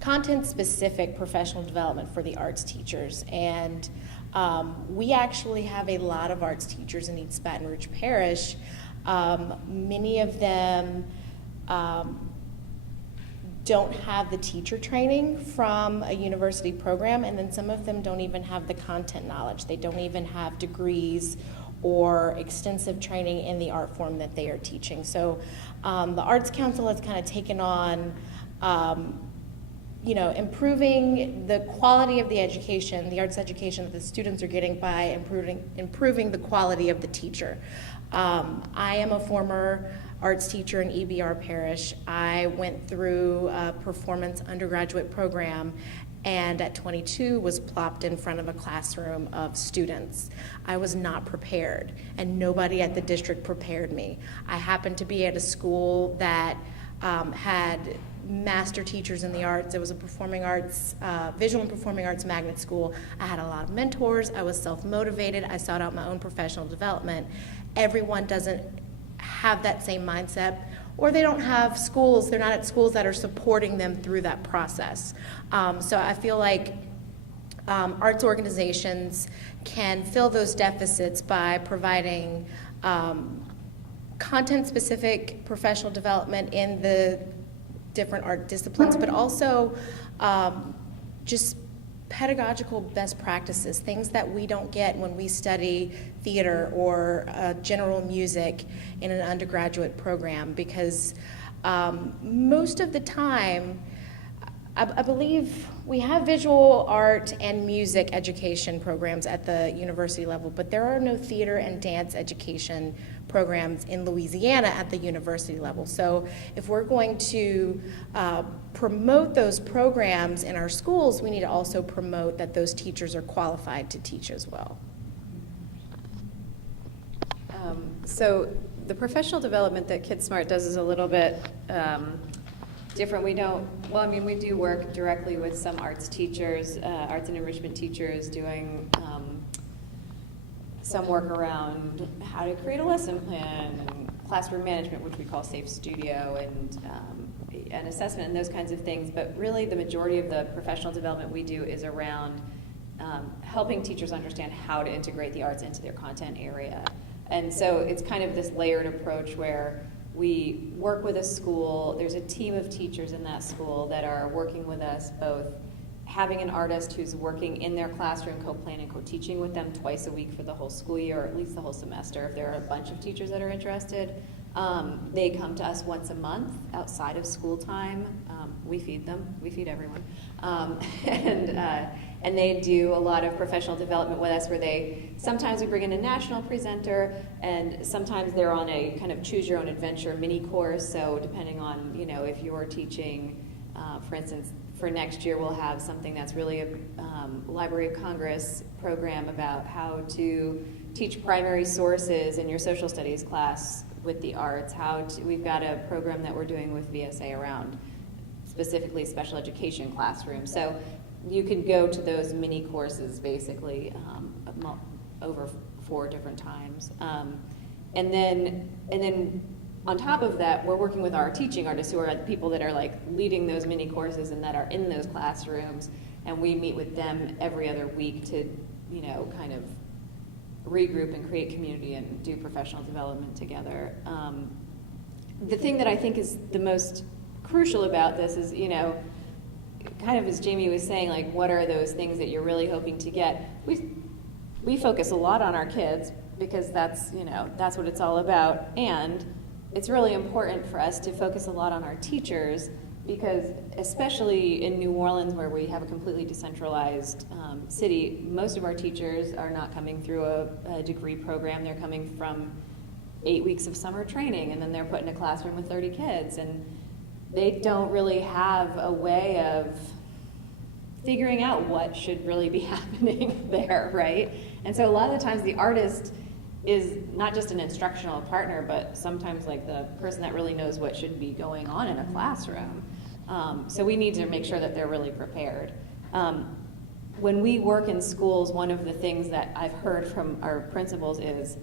content-specific professional development for the arts teachers, and we actually have a lot of arts teachers in East Baton Rouge Parish. Many of them don't have the teacher training from a university program, and then some of them don't even have the content knowledge. They don't even have degrees or extensive training in the art form that they are teaching. So the Arts Council has kind of taken on improving the quality of the education, the arts education that the students are getting by improving the quality of the teacher. I am a former arts teacher in EBR Parish. I went through a performance undergraduate program and at 22 was plopped in front of a classroom of students. I was not prepared, and nobody at the district prepared me. I happened to be at a school that had master teachers in the arts. It was a performing arts, visual and performing arts magnet school. I had a lot of mentors. I was self-motivated. I sought out my own professional development. Everyone doesn't have that same mindset, or they don't have schools, they're not at schools that are supporting them through that process. So I feel like arts organizations can fill those deficits by providing content-specific professional development in the different art disciplines, but also just pedagogical best practices, things that we don't get when we study theater or general music in an undergraduate program, because most of the time I believe we have visual art and music education programs at the university level, but there are no theater and dance education programs in Louisiana at the university level. So if we're going to promote those programs in our schools, we need to also promote that those teachers are qualified to teach as well. So the professional development that KidSmart does is a little bit different. We don't, well, I mean, we do work directly with some arts teachers, arts and enrichment teachers, doing some work around how to create a lesson plan, and classroom management, which we call Safe Studio, and assessment and those kinds of things. But really the majority of the professional development we do is around helping teachers understand how to integrate the arts into their content area. And so it's kind of this layered approach where we work with a school, there's a team of teachers in that school that are working with us, both having an artist who's working in their classroom, co-planning, co-teaching with them twice a week for the whole school year, or at least the whole semester. If there are a bunch of teachers that are interested, they come to us once a month outside of school time. We feed them, we feed everyone. And they do a lot of professional development with us where sometimes we bring in a national presenter, and sometimes they're on a kind of choose your own adventure mini course. So depending on, if you're teaching, for instance, for next year we'll have something that's really a Library of Congress program about how to teach primary sources in your social studies class with the arts. We've got a program that we're doing with VSA around specifically special education classrooms. So you can go to those mini courses basically over 4 different times. And then on top of that, we're working with our teaching artists who are the people that are like leading those mini courses and that are in those classrooms. And we meet with them every other week to, kind of regroup and create community and do professional development together. The thing that I think is the most crucial about this is, kind of as Jamie was saying, like, what are those things that you're really hoping to get? We focus a lot on our kids because that's what it's all about. And it's really important for us to focus a lot on our teachers because especially in New Orleans, where we have a completely decentralized city, most of our teachers are not coming through a degree program. They're coming from 8 weeks of summer training, and then they're put in a classroom with 30 kids. And they don't really have a way of figuring out what should really be happening there, right? And so a lot of the times the artist is not just an instructional partner, but sometimes like the person that really knows what should be going on in a classroom. So we need to make sure that they're really prepared. When we work in schools, one of the things that I've heard from our principals is,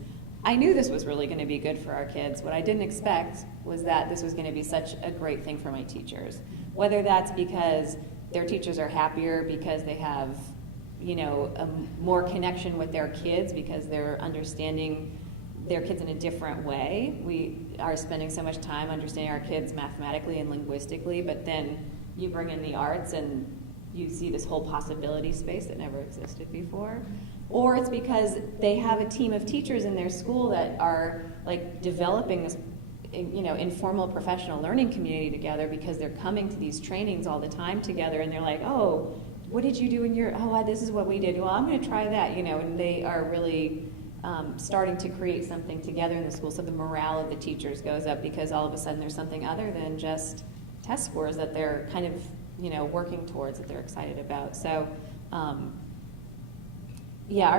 I knew this was really going to be good for our kids. What I didn't expect was that this was going to be such a great thing for my teachers. Whether that's because their teachers are happier because they have, a more connection with their kids because they're understanding their kids in a different way. We are spending so much time understanding our kids mathematically and linguistically, but then you bring in the arts and you see this whole possibility space that never existed before. Or it's because they have a team of teachers in their school that are like developing this, informal professional learning community together because they're coming to these trainings all the time together and they're like, oh, what did you do in your, this is what we did. Well, I'm going to try that, and they are really starting to create something together in the school. So the morale of the teachers goes up because all of a sudden there's something other than just test scores that they're kind of, working towards, that they're excited about. So, our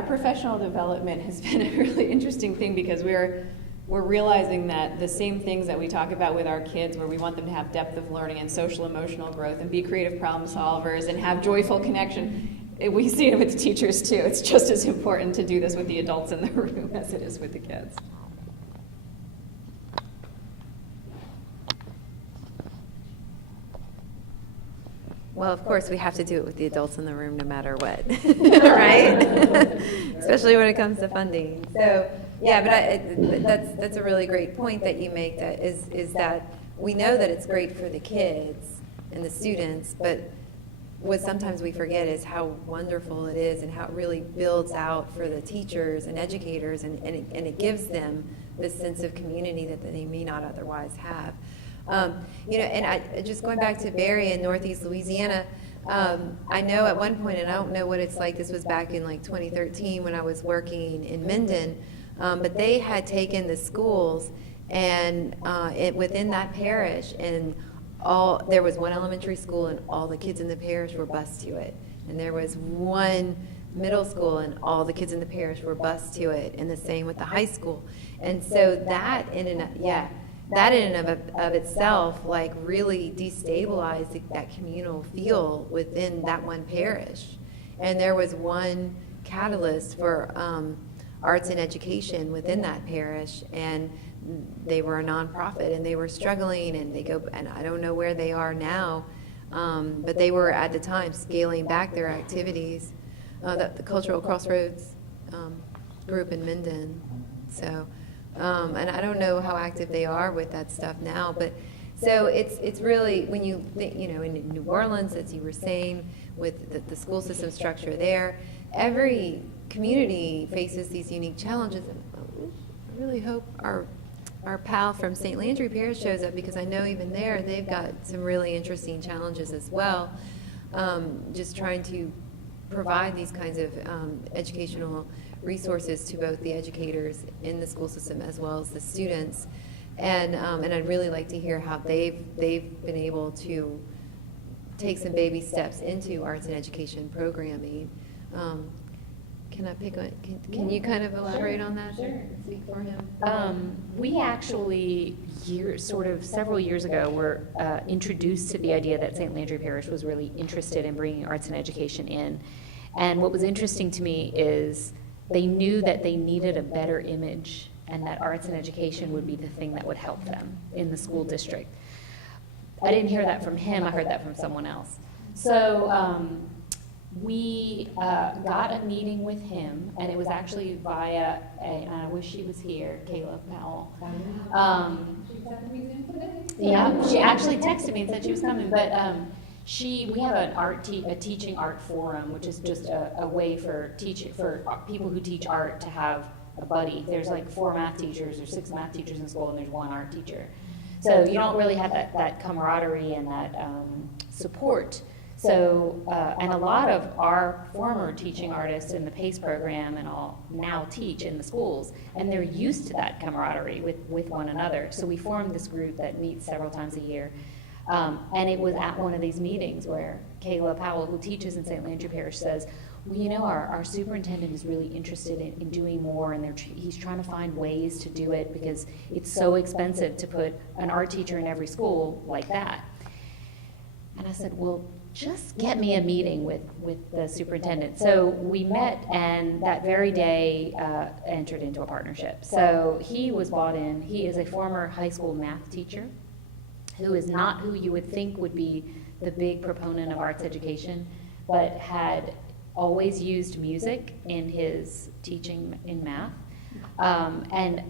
professional development has been a really interesting thing because we're realizing that the same things that we talk about with our kids, where we want them to have depth of learning and social emotional growth and be creative problem solvers and have joyful connection, we see it with the teachers too. It's just as important to do this with the adults in the room as it is with the kids. Well, of course, we have to do it with the adults in the room no matter what, right? Especially when it comes to funding. So, but that's a really great point that you make, that is that we know that it's great for the kids and the students, but what sometimes we forget is how wonderful it is and how it really builds out for the teachers and educators, and it gives them this sense of community that they may not otherwise have. And just going back to Barry in Northeast Louisiana, I know at one point, and I don't know what it's like, this was back in like 2013 when I was working in Minden, but they had taken the schools and within that parish, and there was one elementary school and all the kids in the parish were bused to it. And there was one middle school and all the kids in the parish were bused to it, and the same with the high school. And so that in and of itself, like, really destabilized that communal feel within that one parish. And there was one catalyst for arts and education within that parish, and they were a nonprofit, and they were struggling, and I don't know where they are now, but they were at the time scaling back their activities. The Cultural Crossroads group in Minden. So, and I don't know how active they are with that stuff now, but so it's really, when you think, in New Orleans, as you were saying, with the school system structure there, every community faces these unique challenges, and I really hope our pal from St. Landry Parish shows up, because I know even there they've got some really interesting challenges as well, just trying to provide these kinds of educational resources to both the educators in the school system as well as the students. And I'd really like to hear how they've been able to take some baby steps into arts and education programming. Can I pick on, can you kind of elaborate on that? Sure. Speak for him. We actually, several years ago, were introduced to the idea that St. Landry Parish was really interested in bringing arts and education in. And what was interesting to me is they knew that they needed a better image, and that arts and education would be the thing that would help them in the school district. I didn't hear that from him, I heard that from someone else. So we got a meeting with him, and it was actually via, and I wish she was here, Kayla Powell. Yeah, she actually texted me and said she was coming, but we have a teaching art forum, which is just a way for people who teach art to have a buddy. There's like 4 math teachers or 6 math teachers in school, and there's 1 art teacher. So you don't really have that camaraderie and that support. So, and a lot of our former teaching artists in the PACE program and all now teach in the schools, and they're used to that camaraderie with one another. So we formed this group that meets several times a year. And it was at one of these meetings where Kayla Powell, who teaches in St. Landry Parish, says, well, our superintendent is really interested in doing more, and he's trying to find ways to do it because it's so expensive to put an art teacher in every school like that. And I said, well, just get me a meeting with the superintendent. So we met, and that very day entered into a partnership. So he was bought in. He is a former high school math teacher who is not who you would think would be the big proponent of arts education, but had always used music in his teaching in math, and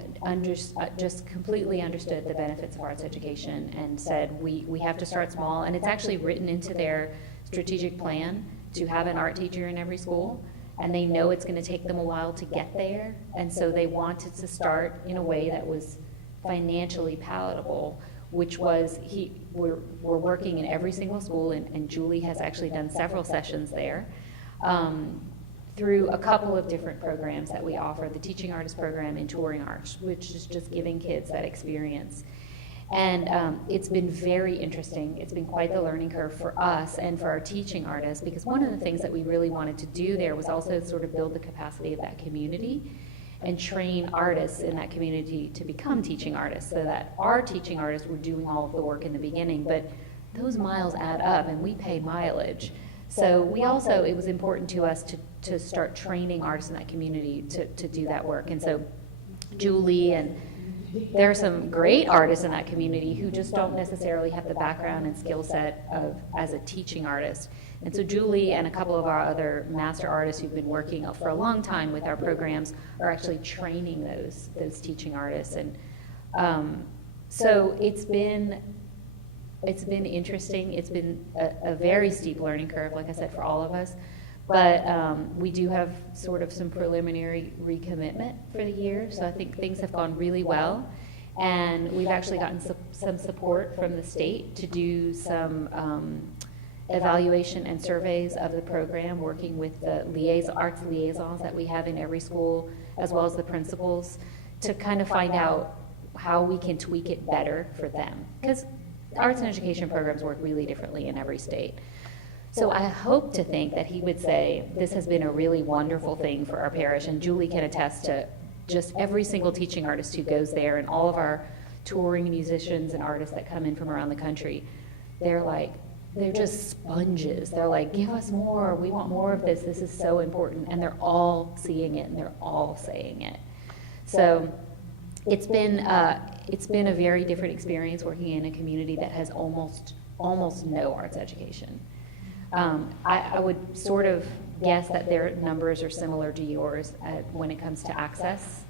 just completely understood the benefits of arts education, and said we have to start small. And it's actually written into their strategic plan to have an art teacher in every school, and they know it's going to take them a while to get there, and so they wanted to start in a way that was financially palatable, which was we're working in every single school, and Julie has actually done several sessions there, through a couple of different programs that we offer, the Teaching Artist program and Touring Arts, which is just giving kids that experience. And it's been very interesting. It's been quite the learning curve for us and for our teaching artists, because one of the things that we really wanted to do there was also sort of build the capacity of that community and train artists in that community to become teaching artists, so that our teaching artists were doing all of the work in the beginning, but those miles add up, and we pay mileage. So it was important to us to start training artists in that community to do that work. And so Julie, and there are some great artists in that community who just don't necessarily have the background and skill set as a teaching artist. And so Julie and a couple of our other master artists who've been working for a long time with our programs are actually training those teaching artists. And so it's been interesting. It's been a very steep learning curve, like I said, for all of us. But we do have sort of some preliminary recommitment for the year. So I think things have gone really well. And we've actually gotten some support from the state to do some evaluation and surveys of the program, working with the arts liaisons that we have in every school, as well as the principals, to kind of find out how we can tweak it better for them. Because arts and education programs work really differently in every state. So I hope to think that he would say, this has been a really wonderful thing for our parish, and Julie can attest to just every single teaching artist who goes there, and all of our touring musicians and artists that come in from around the country. They're just sponges. They're like, give us more, we want more of this is so important, and they're all seeing it, and they're all saying it. So it's been a very different experience working in a community that has almost no arts education. I would sort of guess that their numbers are similar to yours when it comes to access,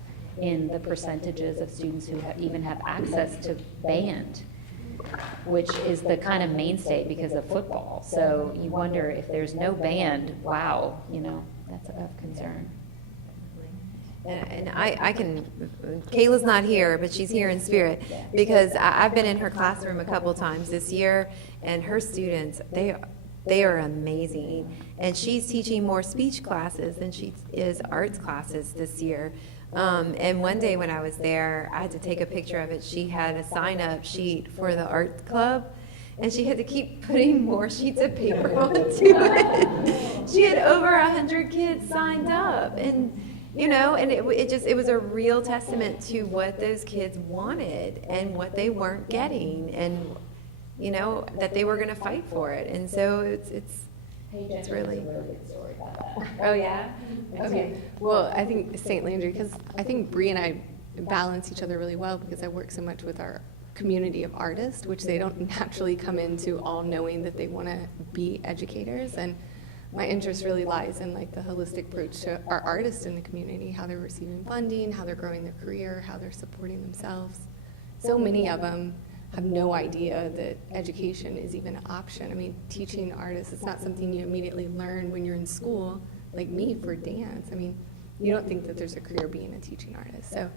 in the percentages of students who even have access to band, which is the kind of mainstay because of football. So you wonder, if there's no band, wow, that's of concern. And I can, Kayla's not here, but she's here in spirit, because I've been in her classroom a couple times this year, and her students, they are amazing. And she's teaching more speech classes than she is arts classes this year. And one day when I was there, I had to take a picture of it. She had a sign-up sheet for the art club, and she had to keep putting more sheets of paper onto it. She had over 100 kids signed up, and and it was a real testament to what those kids wanted and what they weren't getting, and that they were going to fight for it. And so it's really good story about that. Oh yeah? Okay. Well, I think St. Landry, because I think Bree and I balance each other really well, because I work so much with our community of artists, which they don't naturally come into all knowing that they want to be educators. And my interest really lies in the holistic approach to our artists in the community, how they're receiving funding, how they're growing their career, how they're supporting themselves. So many of them have no idea that education is even an option. I mean, teaching artists, it's not something you immediately learn when you're in school, like me for dance. I mean, you don't think that there's a career being a teaching artist. So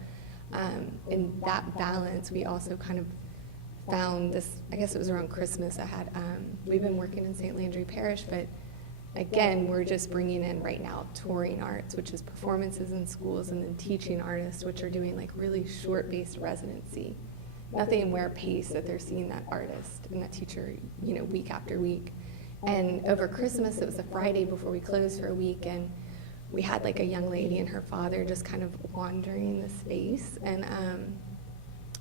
in that balance, we also kind of found this, I guess it was around Christmas, we've been working in St. Landry Parish, but again, we're just bringing in right now touring arts, which is performances in schools, and then teaching artists, which are doing really short-based residency. Nothing where pace that they're seeing that artist and that teacher, week after week. And over Christmas, it was a Friday before we closed for a week, and we had a young lady and her father just kind of wandering the space, and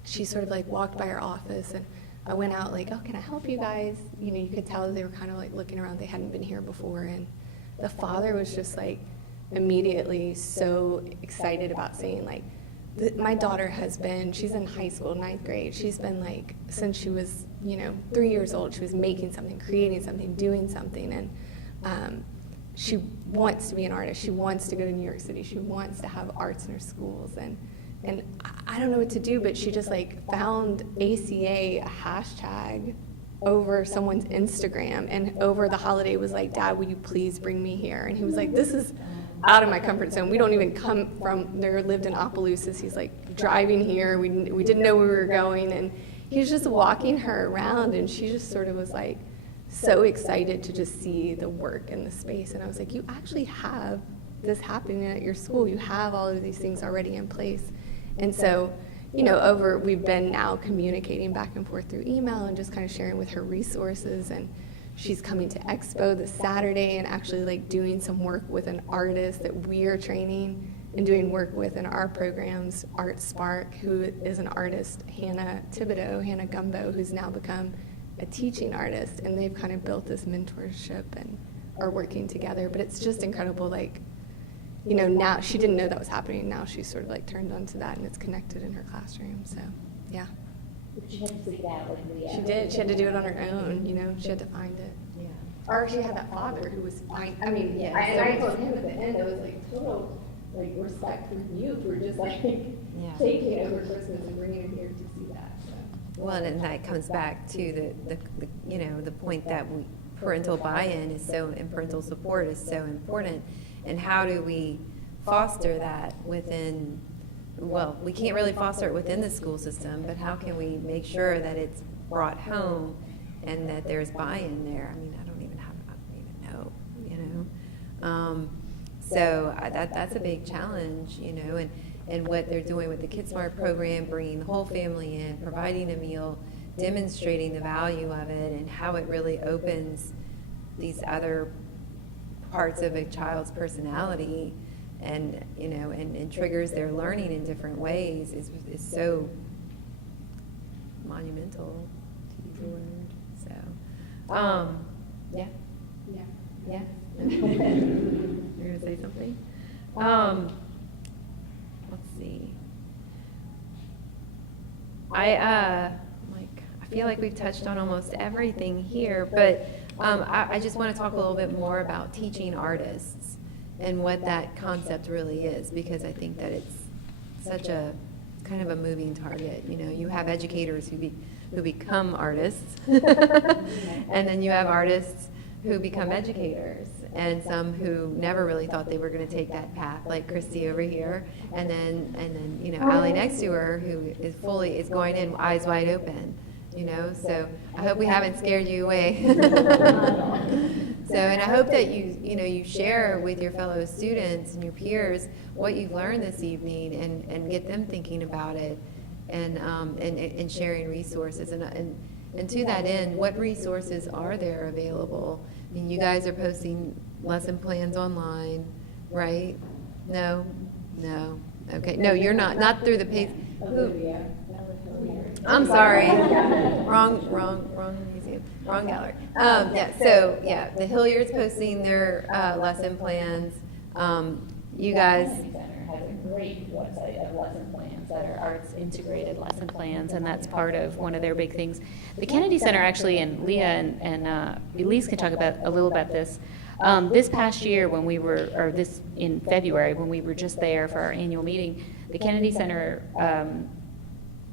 she sort of walked by our office, and I went out oh, can I help you guys? You could tell they were kind of looking around. They hadn't been here before, and the father was just immediately so excited about saying my daughter has been, she's in high school, 9th grade. She's been since she was, 3 years old, she was making something, creating something, doing something. And she wants to be an artist. She wants to go to New York City. She wants to have arts in her schools. And I don't know what to do, but she just found ACA a hashtag over someone's Instagram, and over the holiday was Dad, will you please bring me here? And he was this is out of my comfort zone. We don't even come from there, lived in Opelousas. He's driving here. We didn't know where we were going, and he was just walking her around, and she just sort of was so excited to just see the work in the space. And I was you actually have this happening at your school. You have all of these things already in place. And so, we've been now communicating back and forth through email and just kind of sharing with her resources. And she's coming to Expo this Saturday and actually doing some work with an artist that we are training and doing work with in our programs, Art Spark, who is an artist, Hannah Gumbo, who's now become a teaching artist. And they've kind of built this mentorship and are working together. But it's just incredible, now she didn't know that was happening. Now she's sort of turned onto that, and it's connected in her classroom. So, yeah. She had to seek out She did. She had to do it on her own. She had to find it. Yeah. Or she had that father who was fine. I mean, yeah. I told him at the end, I was total respect for you for just taking over Christmas and bringing him here to see that. So. Well, and that comes back to the point that parental buy-in and parental support is so important. And how do we foster that within well, we can't really foster it within the school system, but how can we make sure that it's brought home and that there's buy-in there? I mean, I don't even know, you know? So that's a big challenge, you know, and what they're doing with the Kid Smart program, bringing the whole family in, providing a meal, demonstrating the value of it and how it really opens these other parts of a child's personality and, you know, and triggers their learning in different ways is so monumental, to use the word. So, yeah. Yeah. You're gonna say something? Let's see. I feel like we've touched on almost everything here, but I just want to talk a little bit more about teaching artists and what that concept really is, because I think that it's such a kind of a moving target. You know, you have educators who become artists, and then you have artists who become educators, and some who never really thought they were going to take that path, like Christy over here, and then you know, Allie next to her, who is going in eyes wide open. You know, so I hope we haven't scared you away. So, and I hope that you share with your fellow students and your peers what you've learned this evening, and get them thinking about it, and sharing resources, and to that end, what resources are there available? I mean, you guys are posting lesson plans online, right? No, okay, no, you're not through the page. I'm sorry. Wrong museum, wrong gallery. The Hilliard's posting their lesson plans. You guys. The Kennedy Center has a great website of lesson plans that are arts integrated lesson plans, and that's part of one of their big things. The Kennedy Center actually, and Leah and Elise can talk about a little about this. This past year when we were, or this in February when we were just there for our annual meeting, the Kennedy Center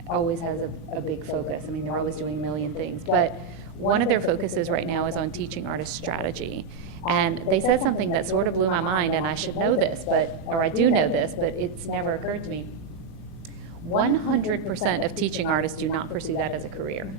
always has a big focus. I mean, they're always doing a million things, but one of their focuses right now is on teaching artist strategy. And they said something that sort of blew my mind, and I should know this, or I do know this, but it's never occurred to me. 100% of teaching artists do not pursue that as a career.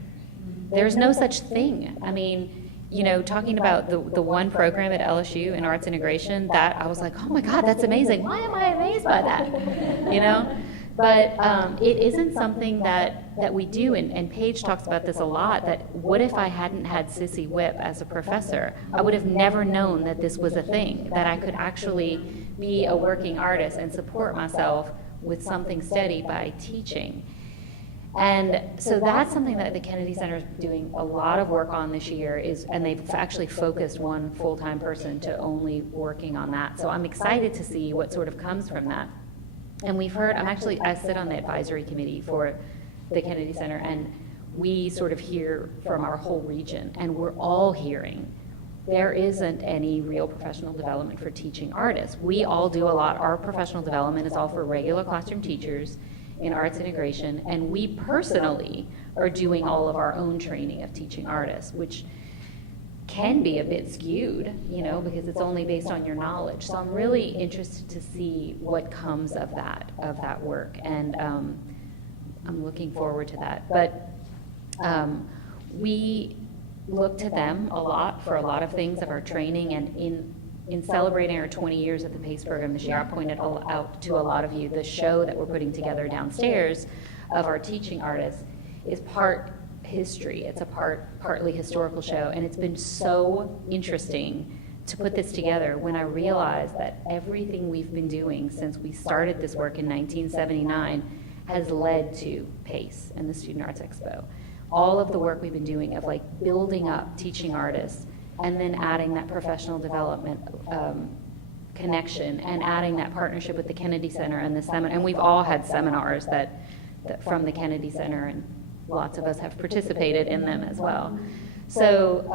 There's no such thing. I mean, you know, talking about the one program at LSU in arts integration, that I was like, oh my God, that's amazing. Why am I amazed by that? You know? But it isn't something that we do, and Paige talks about this a lot, that what if I hadn't had Sissy Whip as a professor? I would have never known that this was a thing, that I could actually be a working artist and support myself with something steady by teaching. And so that's something that the Kennedy Center is doing a lot of work on this year, and they've actually focused one full-time person to only working on that. So I'm excited to see what sort of comes from that. And we've heard, I sit on the advisory committee for the Kennedy Center, and we sort of hear from our whole region, and we're all hearing there isn't any real professional development for teaching artists. We all do a lot. Our professional development is all for regular classroom teachers in arts integration, and we personally are doing all of our own training of teaching artists, which can be a bit skewed, you know, because it's only based on your knowledge. So I'm really interested to see what comes of that work, and I'm looking forward to that. But we look to them a lot for a lot of things of our training, and in celebrating our 20 years at the PACE program this year, I pointed out to a lot of you the show that we're putting together downstairs of our teaching artists is part history. It's a partly historical show, and it's been so interesting to put this together when I realized that everything we've been doing since we started this work in 1979 has led to PACE and the Student Arts Expo. All of the work we've been doing of like building up teaching artists, and then adding that professional development connection, and adding that partnership with the Kennedy Center and the seminar. And we've all had seminars that from the Kennedy Center, and lots of us have participated in them as well. So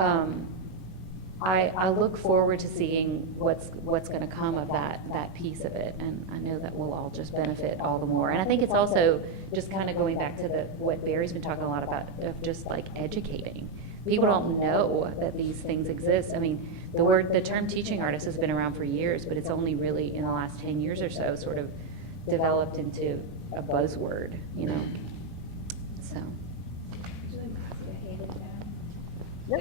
I look forward to seeing what's going to come of that piece of it, and I know that we'll all just benefit all the more. And I think it's also just kind of going back to what Barry's been talking a lot about, of just like educating. People don't know that these things exist. I mean, the term teaching artist has been around for years, but it's only really in the last 10 years or so sort of developed into a buzzword, you know, so. I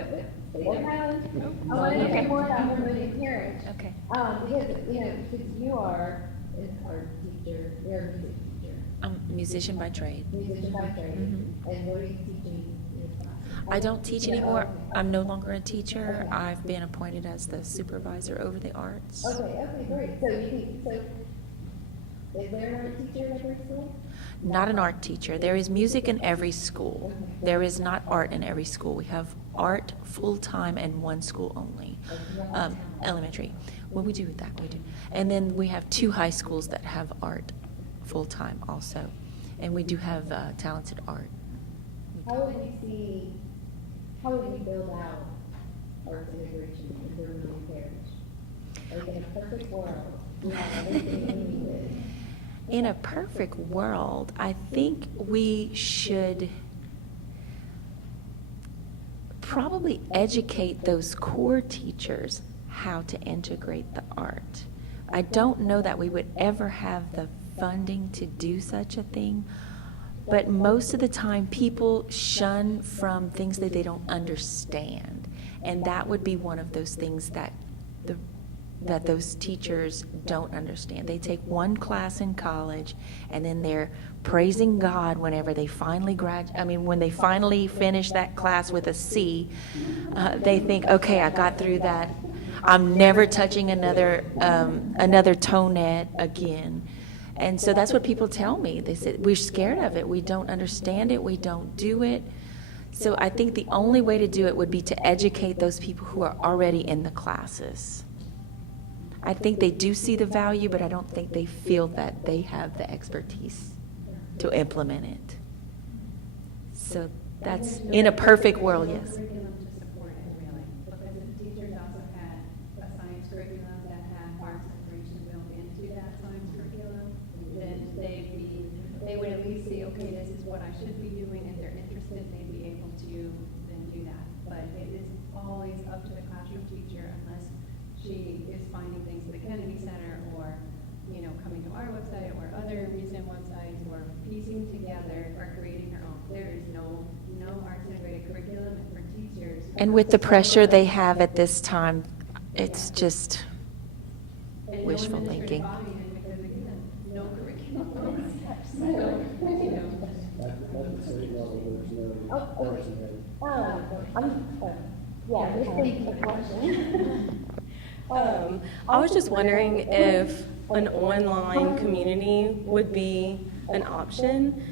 want to hear more about promoting parents. Okay. Because, you know, because you are an art teacher, you're a music teacher. I'm a musician by trade. Musician by trade. Mhm. And what are you teaching your class? I don't teach anymore. I'm no longer a teacher. I've been appointed as the supervisor over the arts. Okay, great. So is there an art teacher at every school? Not an art teacher. There is music in every school. There is not art in every school. We have art full-time and one school only, elementary. Well, we do that, we do. And then we have 2 high schools that have art full-time also. And we do have talented art. How would you build out arts integration in Vermillion Parish? Like in a perfect world, you have everything you need. In a perfect world, I think we should probably educate those core teachers how to integrate the art. I don't know that we would ever have the funding to do such a thing, but most of the time people shun from things that they don't understand, and that would be one of those things that those teachers don't understand. They take one class in college, and then they're praising God whenever they finally when they finally finish that class with a C. They think, okay, I got through that. I'm never touching another tonette again. And so that's what people tell me. They said, we're scared of it. We don't understand it. We don't do it. So I think the only way to do it would be to educate those people who are already in the classes. I think they do see the value, but I don't think they feel that they have the expertise to implement it. So that's, in a perfect world, yes. They would at least see, okay, this is what I should be doing. If they're interested, they'd be able to then do that. But it is always up to the classroom teacher unless she is finding things at the Kennedy Center or, you know, coming to our website or other museum websites or piecing together or creating her own. There is no arts integrated curriculum for teachers. And with the pressure they have at this time, it's just wishful thinking. Because again, no curriculum. So, you know. I was just wondering if an online community would be an option,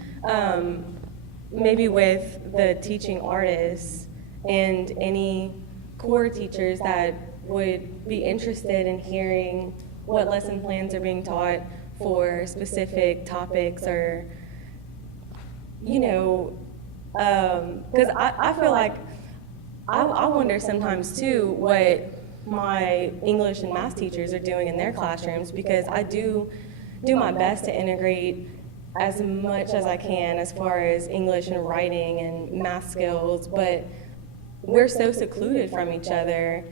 maybe with the teaching artists and any core teachers that would be interested in hearing what lesson plans are being taught for specific topics, or, you know, because I feel like I wonder sometimes too what my English and math teachers are doing in their classrooms, because I do my best to integrate as much as I can as far as English and writing and math skills, but we're so secluded from each other.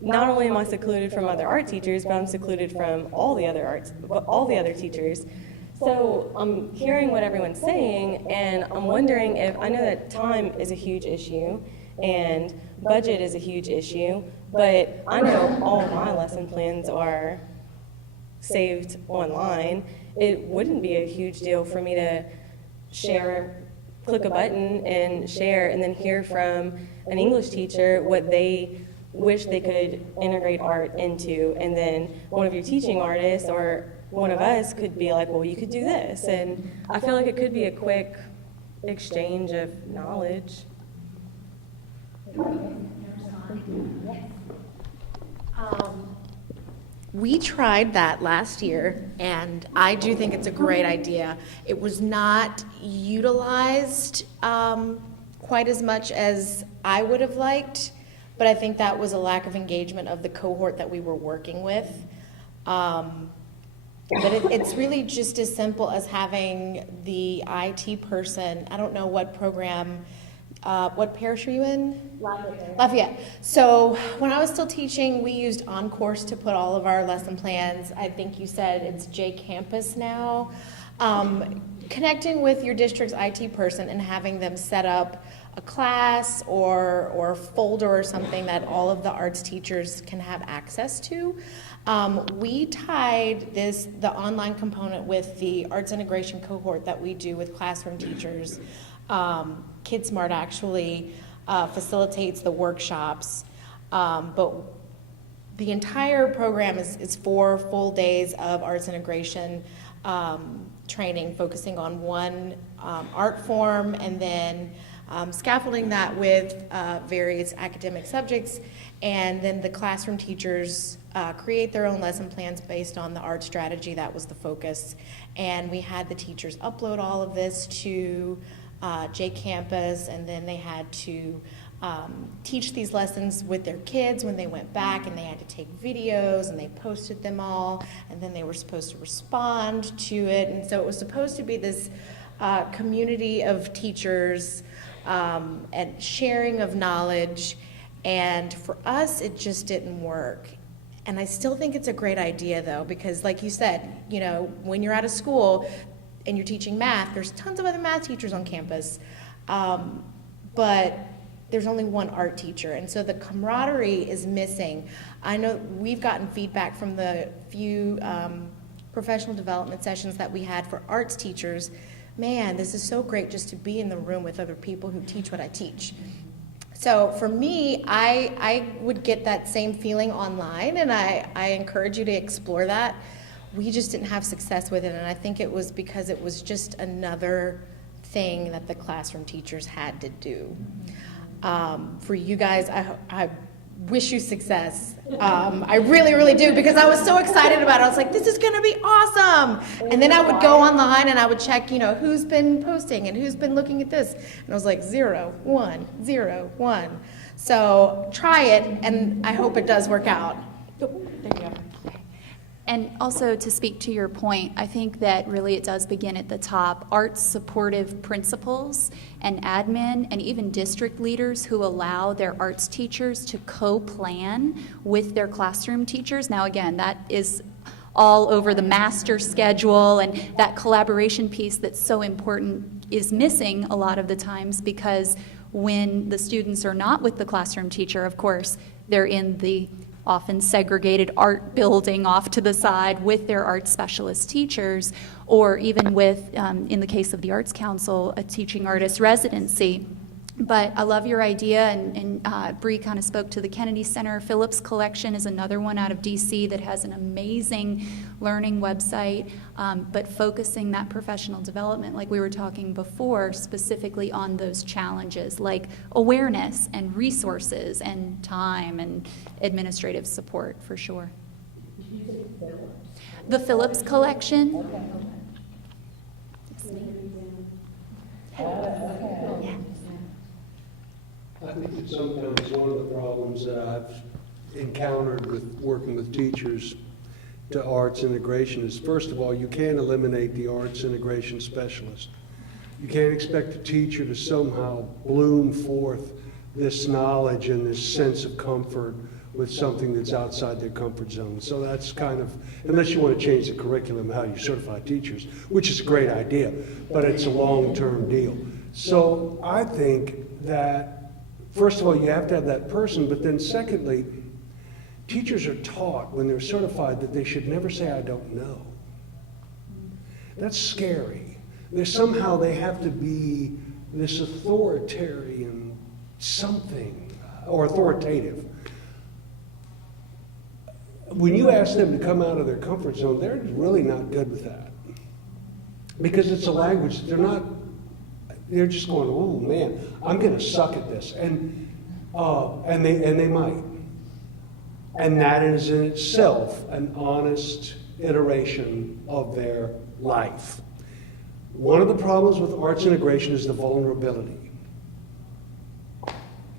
Not only am I secluded from other art teachers, but I'm secluded from all the other teachers. So I'm hearing what everyone's saying, and I'm wondering if, I know that time is a huge issue, and budget is a huge issue, but I know all my lesson plans are saved online. It wouldn't be a huge deal for me to share, click a button and share, and then hear from an English teacher what they wish they could integrate art into, and then one of your teaching artists or one of us could be like, well, you could do this, and I feel like it could be a quick exchange of knowledge. We tried that last year, and I do think it's a great idea. It was not utilized quite as much as I would have liked, but I think that was a lack of engagement of the cohort that we were working with. But it's really just as simple as having the IT person, I don't know what program, what parish are you in? Lafayette. So when I was still teaching, we used OnCourse to put all of our lesson plans. I think you said it's J Campus now. connecting with your district's IT person and having them set up a class or a folder or something that all of the arts teachers can have access to. We tied the online component with the arts integration cohort that we do with classroom teachers. KidSmart actually facilitates the workshops, but the entire program is 4 full days of arts integration training, focusing on one art form, and then scaffolding that with various academic subjects. And then the classroom teachers create their own lesson plans based on the art strategy. That was the focus. And we had the teachers upload all of this to JCampus, and then they had to teach these lessons with their kids when they went back, and they had to take videos, and they posted them all, and then they were supposed to respond to it. And so it was supposed to be this community of teachers and sharing of knowledge. And for us, it just didn't work. And I still think it's a great idea, though, because like you said, you know, when you're out of school and you're teaching math, there's tons of other math teachers on campus, but there's only one art teacher, and so the camaraderie is missing. I know we've gotten feedback from the few professional development sessions that we had for arts teachers. Man, this is so great just to be in the room with other people who teach what I teach. So for me, I would get that same feeling online, and I encourage you to explore that. We just didn't have success with it, and I think it was because it was just another thing that the classroom teachers had to do. For you guys, I wish you success. I really, really do, because I was so excited about it. I was like, this is going to be awesome. And then I would go online and I would check, you know, who's been posting and who's been looking at this. And I was like, 0, 1, 0, 1. So try it, and I hope it does work out. Oh, there you go. And also, to speak to your point, I think that really it does begin at the top. Arts supportive principals and admin and even district leaders who allow their arts teachers to co-plan with their classroom teachers. Now again, that is all over the master schedule, and that collaboration piece that's so important is missing a lot of the times, because when the students are not with the classroom teacher, of course, they're in the often segregated art building off to the side with their art specialist teachers, or even with, in the case of the Arts Council, a teaching artist residency. But I love your idea, and Bree kind of spoke to the Kennedy Center. Phillips Collection is another one out of DC that has an amazing learning website, but focusing that professional development, like we were talking before, specifically on those challenges, like awareness and resources and time and administrative support, for sure. The Phillips Collection. Yeah. I think that sometimes one of the problems that I've encountered with working with teachers to arts integration is, first of all, you can't eliminate the arts integration specialist. You can't expect a teacher to somehow bloom forth this knowledge and this sense of comfort with something that's outside their comfort zone. So that's kind of, unless you want to change the curriculum, how you certify teachers, which is a great idea, but it's a long-term deal. So I think that, first of all, you have to have that person, but then secondly, teachers are taught when they're certified that they should never say, I don't know. That's scary. Somehow they have to be this authoritarian something, or authoritative. When you ask them to come out of their comfort zone, they're really not good with that. Because it's a language, they're just going, oh man, I'm going to suck at this. And they might. And that is in itself an honest iteration of their life. One of the problems with arts integration is the vulnerability.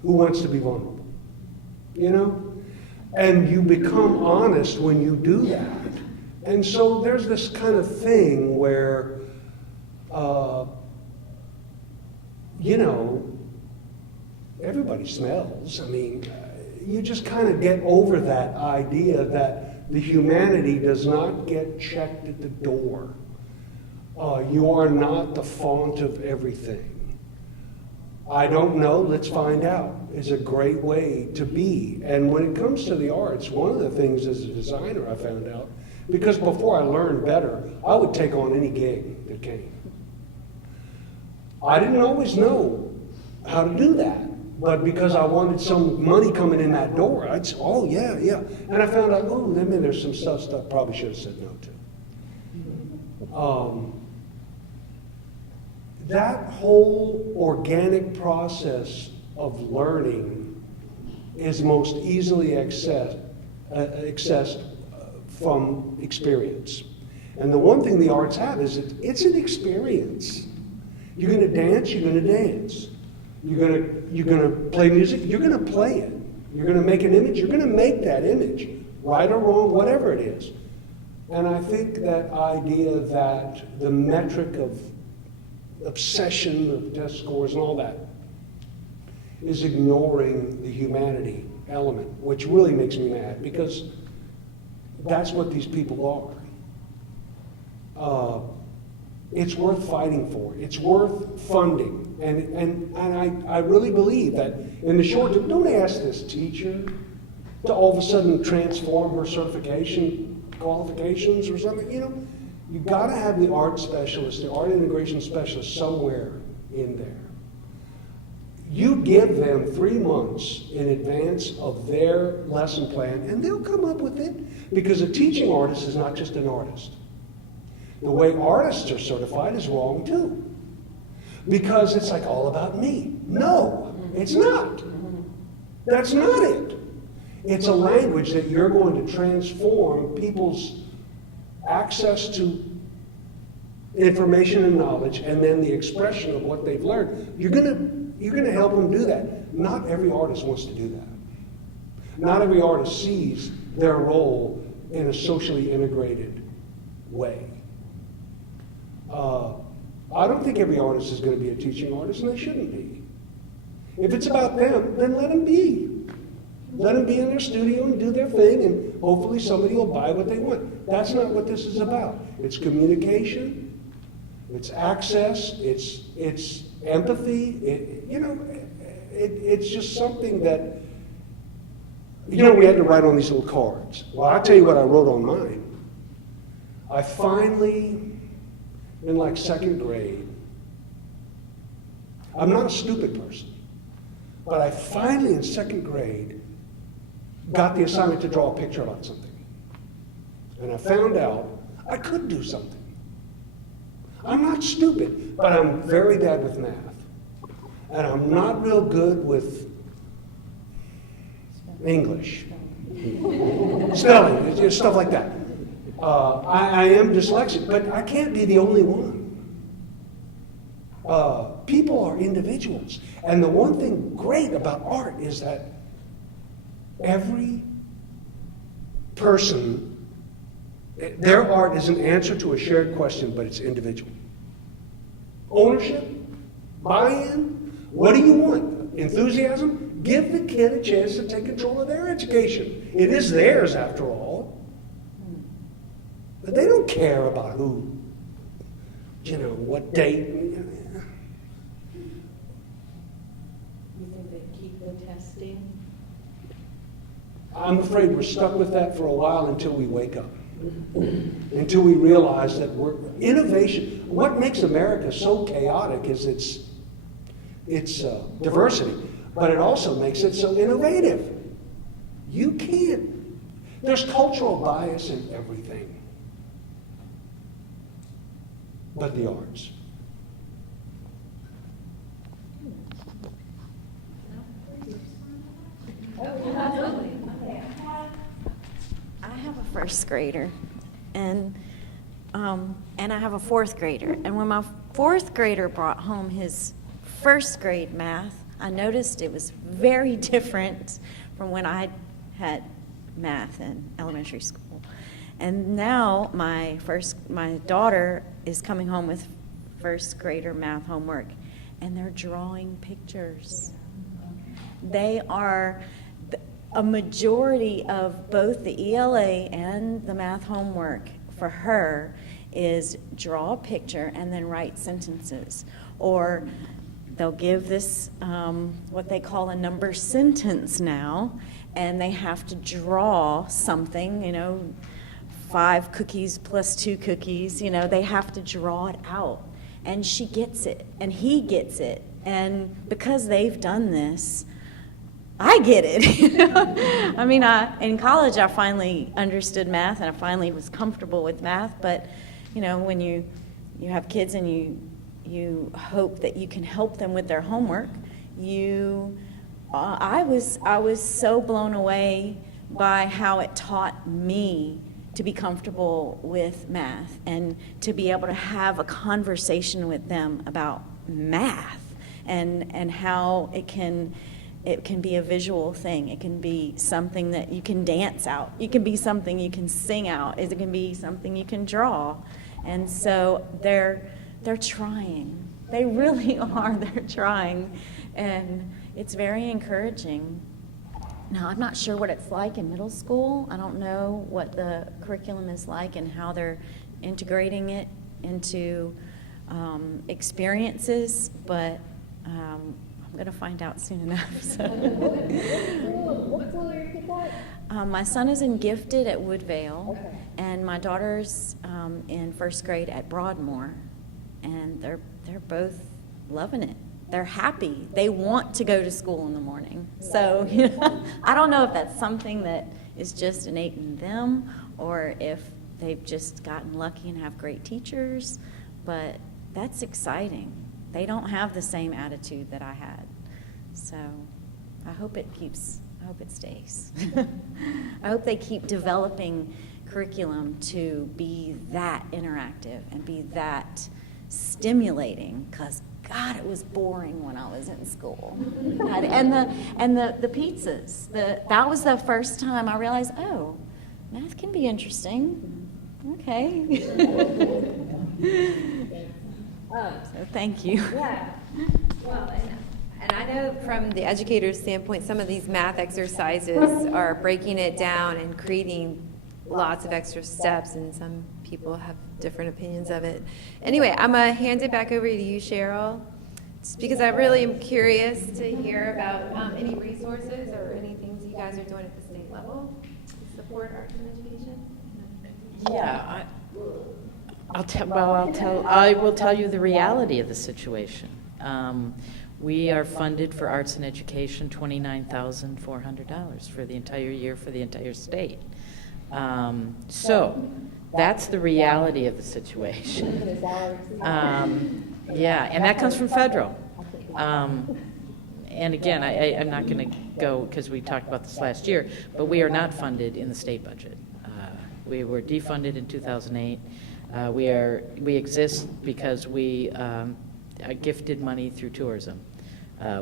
Who wants to be vulnerable? You know? And you become honest when you do that. And so there's this kind of thing where, you know, everybody smells. I mean, you just kind of get over that idea that the humanity does not get checked at the door. You are not the font of everything. I don't know, let's find out, is a great way to be. And when it comes to the arts, one of the things as a designer I found out, because before I learned better, I would take on any gig that came. I didn't always know how to do that, but because I wanted some money coming in that door, I'd say, oh, yeah, yeah. And I found out, oh, I mean, there's some stuff I probably should have said no to. That whole organic process of learning is most easily accessed from experience. And the one thing the arts have is it's an experience. You're going to dance, you're going to dance. You're going to play music, you're going to play it. You're going to make an image, you're going to make that image, right or wrong, whatever it is. And I think that idea that the metric of obsession of test scores and all that is ignoring the humanity element, which really makes me mad, because that's what these people are. It's worth fighting for. It's worth funding. And I really believe that in the short term, don't ask this teacher to all of a sudden transform her certification qualifications or something. You know, you've got to have the art specialist, the art integration specialist somewhere in there. You give them 3 months in advance of their lesson plan, and they'll come up with it, because a teaching artist is not just an artist. The way artists are certified is wrong too, because it's like all about me. No, it's not. That's not it. It's a language that you're going to transform people's access to information and knowledge, and then the expression of what they've learned. You're going to help them do that. Not every artist wants to do that. Not every artist sees their role in a socially integrated way. I don't think every artist is going to be a teaching artist, and they shouldn't be. If it's about them, then let them be. Let them be in their studio and do their thing, and hopefully somebody will buy what they want. That's not what this is about. It's communication, it's access, it's empathy. It's just something that, we had to write on these little cards. Well, I'll tell you what I wrote on mine. I finally, in like 2nd grade, I'm not a stupid person, but I finally in 2nd grade got the assignment to draw a picture about something. And I found out I could do something. I'm not stupid, but I'm very bad with math. And I'm not real good with English. Spelling, stuff like that. I am dyslexic, but I can't be the only one. People are individuals. And the one thing great about art is that every person, their art is an answer to a shared question, but it's individual. Ownership, buy-in, what do you want? Enthusiasm? Give the kid a chance to take control of their education. It is theirs, after all. But they don't care about who, what date. You think they keep the testing? I'm afraid we're stuck with that for a while until we wake up. Until we realize that innovation. What makes America so chaotic is its diversity, but it also makes it so innovative. There's cultural bias in everything but the arts. I have a 1st grader, and I have a 4th grader. And when my 4th grader brought home his 1st grade math, I noticed it was very different from when I had math in elementary school. And now my daughter is coming home with 1st grader math homework, and they're drawing pictures. They are a majority of both the ELA and the math homework for her is draw a picture and then write sentences. Or they'll give this, what they call a number sentence now, and they have to draw something, 5 cookies plus 2 cookies, they have to draw it out. And she gets it, and he gets it. And because they've done this, I get it. I mean, in college, I finally understood math, and I finally was comfortable with math. But, when you have kids and you hope that you can help them with their homework, I was so blown away by how it taught me to be comfortable with math and to be able to have a conversation with them about math and how it can be a visual thing. It can be something that you can dance out. It can be something you can sing out. It can be something you can draw. And so they're trying. They really are. They're trying. And it's very encouraging. Now, I'm not sure what it's like in middle school. I don't know what the curriculum is like and how they're integrating it into experiences, but I'm going to find out soon enough. So. What school are your kids at? My son is in Gifted at Woodvale, and my daughter's in first grade at Broadmoor, and they're both loving it. They're happy. They want to go to school in the morning. So I don't know if that's something that is just innate in them or if they've just gotten lucky and have great teachers, but that's exciting. They don't have the same attitude that I had. So I hope it stays. I hope they keep developing curriculum to be that interactive and be that stimulating, because God, it was boring when I was in school. God, and the pizzas. That was the first time I realized, oh, math can be interesting. Okay. So thank you. Yeah. Well, and I know from the educator's standpoint, some of these math exercises are breaking it down and creating lots of extra steps, and some people have different opinions of it. Anyway, I'm going to hand it back over to you, Cheryl, just because I really am curious to hear about any resources or any things you guys are doing at the state level to support arts and education. Yeah, I will tell you the reality of the situation. We are funded for arts and education $29,400 for the entire year for the entire state. So that's the reality of the situation. Yeah, and that comes from federal. And again, I'm not going to go, because we talked about this last year, but we are not funded in the state budget. We were defunded in 2008. We exist because we gifted money through tourism,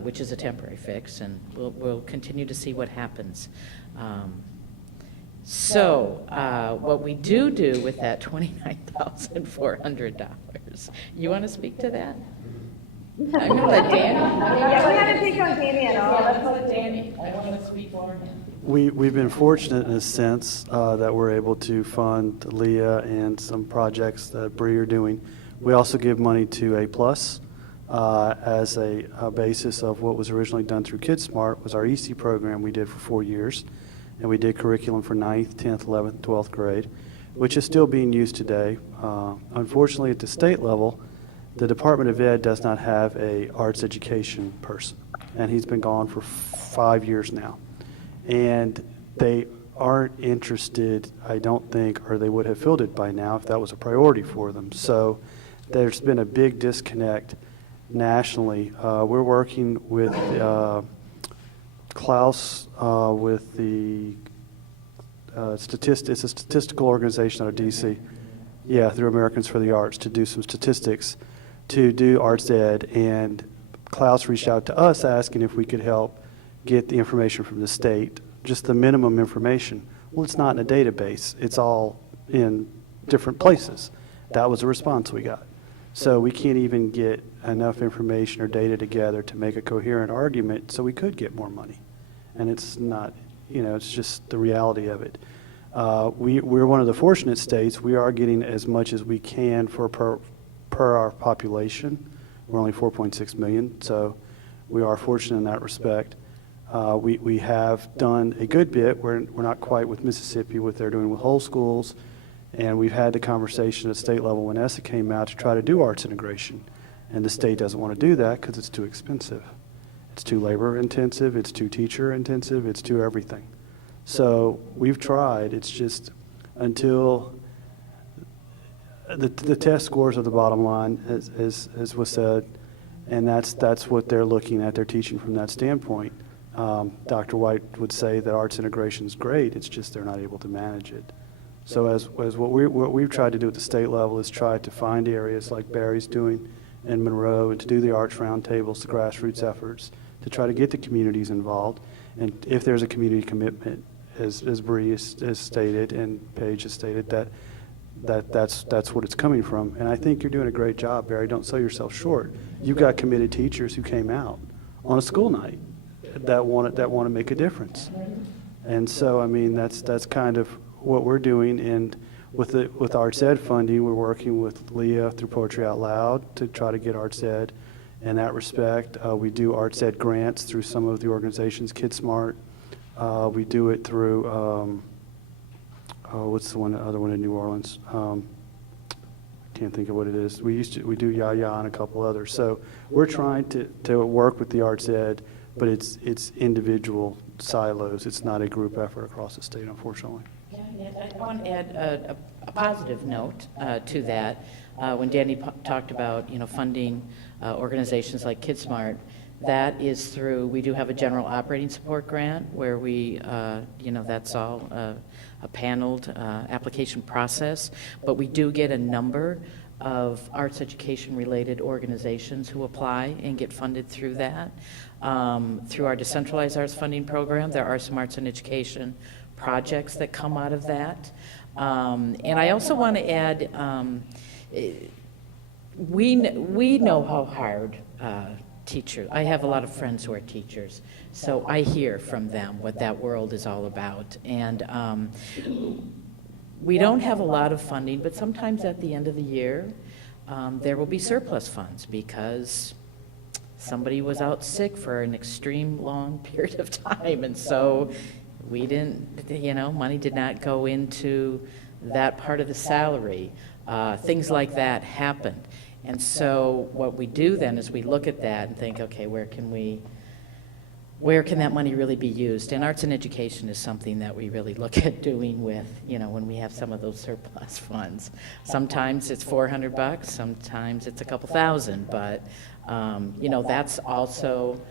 which is a temporary fix, and we'll continue to see what happens. So what we do with that $29,400, you want to speak to that? I'm going to let Danny. Yeah, we haven't picked on Danny at all. Let's let Danny. I want to speak for him. We've been fortunate in a sense that we're able to fund Leah and some projects that Bree are doing. We also give money to A+, as a basis of what was originally done through KidSmart, was our EC program we did for 4 years. And we did curriculum for 9th, 10th, 11th, 12th grade, which is still being used today. Unfortunately, at the state level, the Department of Ed does not have a arts education person, and he's been gone for 5 years now. And they aren't interested, I don't think, or they would have filled it by now if that was a priority for them. So there's been a big disconnect nationally. We're working with Klaus with the it's a statistical organization out of DC. Yeah, through Americans for the Arts, to do some statistics, to do arts ed. And Klaus reached out to us asking if we could help get the information from the state, just the minimum information. Well, it's not in a database. It's all in different places. That was the response we got. So we can't even get enough information or data together to make a coherent argument so we could get more money. And it's not, it's just the reality of it. We're one of the fortunate states. We are getting as much as we can per our population. We're only 4.6 million, so we are fortunate in that respect. We have done a good bit. We're not quite with Mississippi, what they're doing with whole schools, and we've had the conversation at state level when ESSA came out to try to do arts integration, and the state doesn't want to do that because it's too expensive. It's too labor intensive, it's too teacher intensive, it's too everything. So we've tried. It's just until the test scores are the bottom line, as was said, and that's what they're looking at. They're teaching from that standpoint. Dr. White would say that arts integration is great. It's just they're not able to manage it. So as what we've tried to do at the state level is try to find areas like Barry's doing in Monroe and to do the arts roundtables, the grassroots efforts, to try to get the communities involved. And if there's a community commitment, as Bree has stated and Paige has stated, that's what it's coming from. And I think you're doing a great job, Barry. Don't sell yourself short. You've got committed teachers who came out on a school night that want to make a difference. And so, I mean, that's kind of what we're doing. And with Arts Ed funding, we're working with Leah through Poetry Out Loud to try to get Arts Ed in that respect. We do Arts Ed grants through some of the organizations, KidSmart. We do it through, what's the other one in New Orleans? Can't think of what it is. We do Yaya and a couple others. So we're trying to work with the Arts Ed, but it's individual silos. It's not a group effort across the state, unfortunately. Yeah, I want to add a positive note to that. When Danny talked about, funding organizations like KidSmart, that is through, we do have a general operating support grant where we, that's all a paneled application process, but we do get a number of arts education related organizations who apply and get funded through that. Through our decentralized arts funding program, there are some arts and education projects that come out of that. And I also want to add, we know how hard teachers, I have a lot of friends who are teachers, so I hear from them what that world is all about. And we don't have a lot of funding, but sometimes at the end of the year, there will be surplus funds because somebody was out sick for an extreme long period of time, and so we didn't, money did not go into that part of the salary. Things like that happened. And so what we do then is we look at that and think, okay, where can that money really be used? And arts and education is something that we really look at doing with, when we have some of those surplus funds. Sometimes it's $400, sometimes it's a couple thousand, but, that's also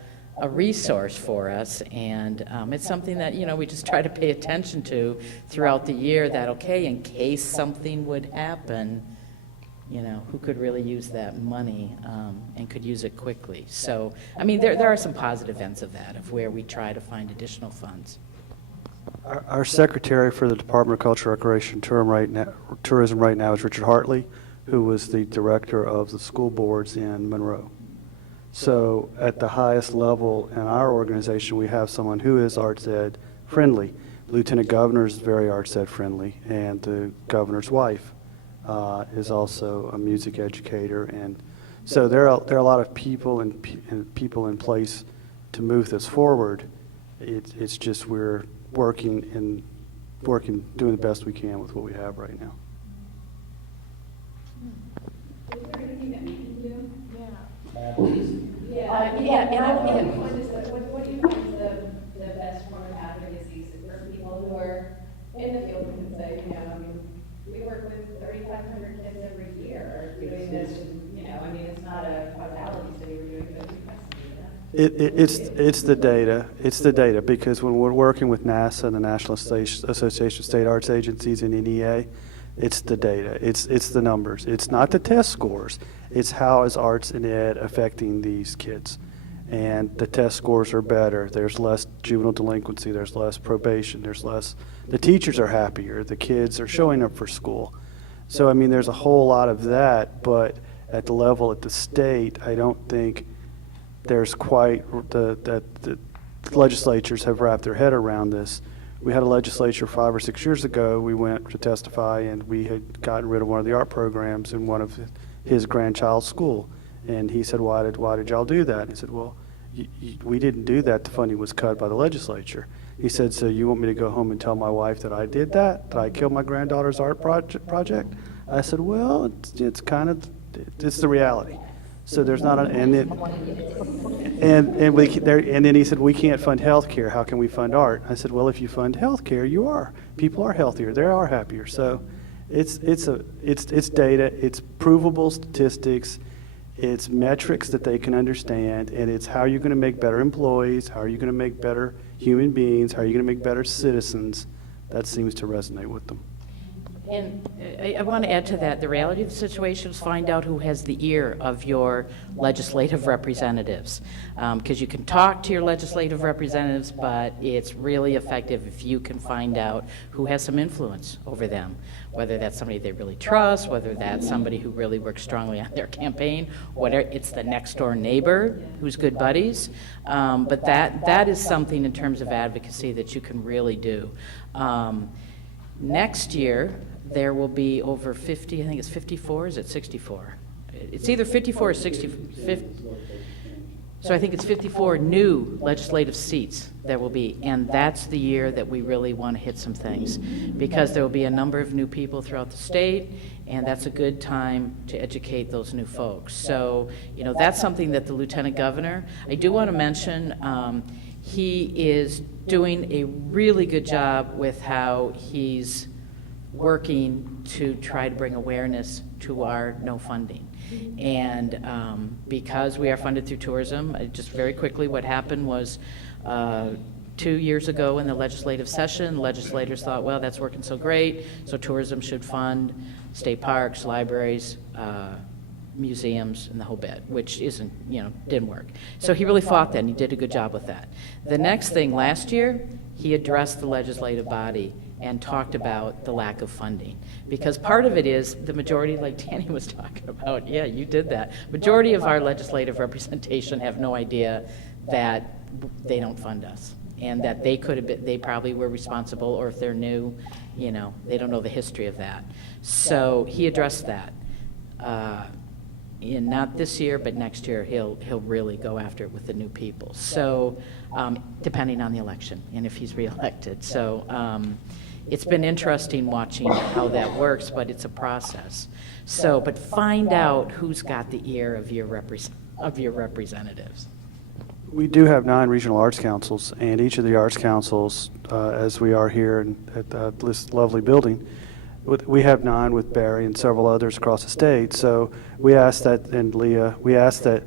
a resource for us, and it's something that, we just try to pay attention to throughout the year that, okay, in case something would happen, who could really use that money and could use it quickly. So, I mean, there are some positive ends of that, of where we try to find additional funds. Our secretary for the Department of Culture, Recreation, Tourism right now is Richard Hartley, who was the director of the school boards in Monroe. So at the highest level in our organization, we have someone who is Arts Ed friendly. Lieutenant Governor is very Arts Ed friendly, and the governor's wife is also a music educator. And so there are a lot of people and people in place to move this forward. It's just we're working, doing the best we can with what we have right now. Is there anything that we can do? What do you find is the best form of advocacy for people who are in the field and say, we work with 3,500 kids every year doing this, it's not a causality study we're doing, but It's the data. It's the data, because when we're working with NASA and the National Association of State Arts Agencies and NEA, it's the data. It's the numbers. It's not the test scores. It's how is arts and ed affecting these kids. And the test scores are better. There's less juvenile delinquency. There's less probation. There's less. The teachers are happier. The kids are showing up for school. So, I mean, there's a whole lot of that, but at the level at the state, I don't think there's quite that the legislatures have wrapped their head around this, We had a legislature 5 or 6 years ago. We went to testify, and we had gotten rid of one of the art programs in one of his grandchild's school. And he said, why did y'all do that? And he said, well, we didn't do that. The funding was cut by the legislature. He said, so you want me to go home and tell my wife that I did that I killed my granddaughter's art project? I said, well, it's kind of, it's the reality. So there's not and then he said, we can't fund health care. How can we fund art? I said, well, if you fund health care, people are healthier. They are happier. So it's data, it's provable statistics, it's metrics that they can understand, and it's how you're going to make better employees, how are you going to make better human beings, how are you going to make better citizens. That seems to resonate with them. And I want to add to that, the reality of the situation is find out who has the ear of your legislative representatives. Because you can talk to your legislative representatives, but it's really effective if you can find out who has some influence over them, whether that's somebody they really trust, whether that's somebody who really works strongly on their campaign, whether it's the next door neighbor who's good buddies. But that is something in terms of advocacy that you can really do. Next year, there will be over 50, I think it's 54, is it 64? It's either 54 or 60, 50. So I think it's 54 new legislative seats there will be, and that's the year that we really want to hit some things, because there will be a number of new people throughout the state, and that's a good time to educate those new folks. So, that's something that the Lieutenant Governor, I do want to mention, he is doing a really good job with how he's working to try to bring awareness to our no funding. And because we are funded through tourism, just very quickly, what happened was 2 years ago in the legislative session, legislators thought, well, that's working so great, so tourism should fund state parks, libraries, museums, and the whole bit, which didn't work. So he really fought that, and he did a good job with that. The next thing, last year, he addressed the legislative body and talked about the lack of funding. Because part of it is the majority, like Danny was talking about, yeah, you did that. Majority of our legislative representation have no idea that they don't fund us, and that they could have been, they probably were responsible, or if they're new, they don't know the history of that. So he addressed that. Not this year, but next year, he'll really go after it with the new people. So, depending on the election and if he's reelected. So, it's been interesting watching how that works, but it's a process. So, but find out who's got the ear of your representatives. We do have 9 regional arts councils, and each of the arts councils, as we are here at this lovely building, we have 9 with Barry and several others across the state. So we ask that, and Leah, we ask that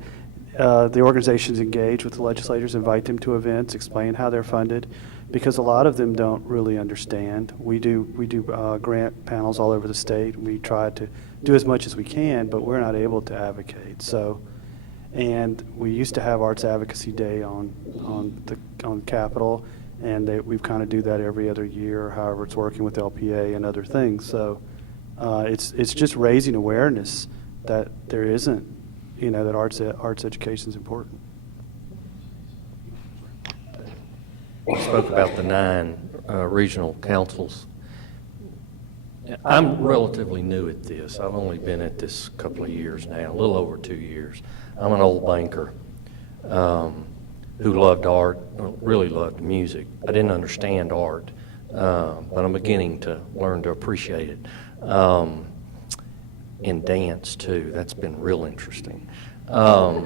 the organizations engage with the legislators, invite them to events, explain how they're funded, because a lot of them don't really understand. We do grant panels all over the state. We try to do as much as we can, but we're not able to advocate. So, and we used to have Arts Advocacy Day on Capitol, and we've kind of do that every other year. However, it's working with LPA and other things. So it's just raising awareness that there isn't, that arts education is important. We spoke about the 9 regional councils. I'm relatively new at this. I've only been at this a couple of years now, a little over 2 years. I'm an old banker who loved art, really loved music. I didn't understand art, but I'm beginning to learn to appreciate it. And dance, too. That's been real interesting. But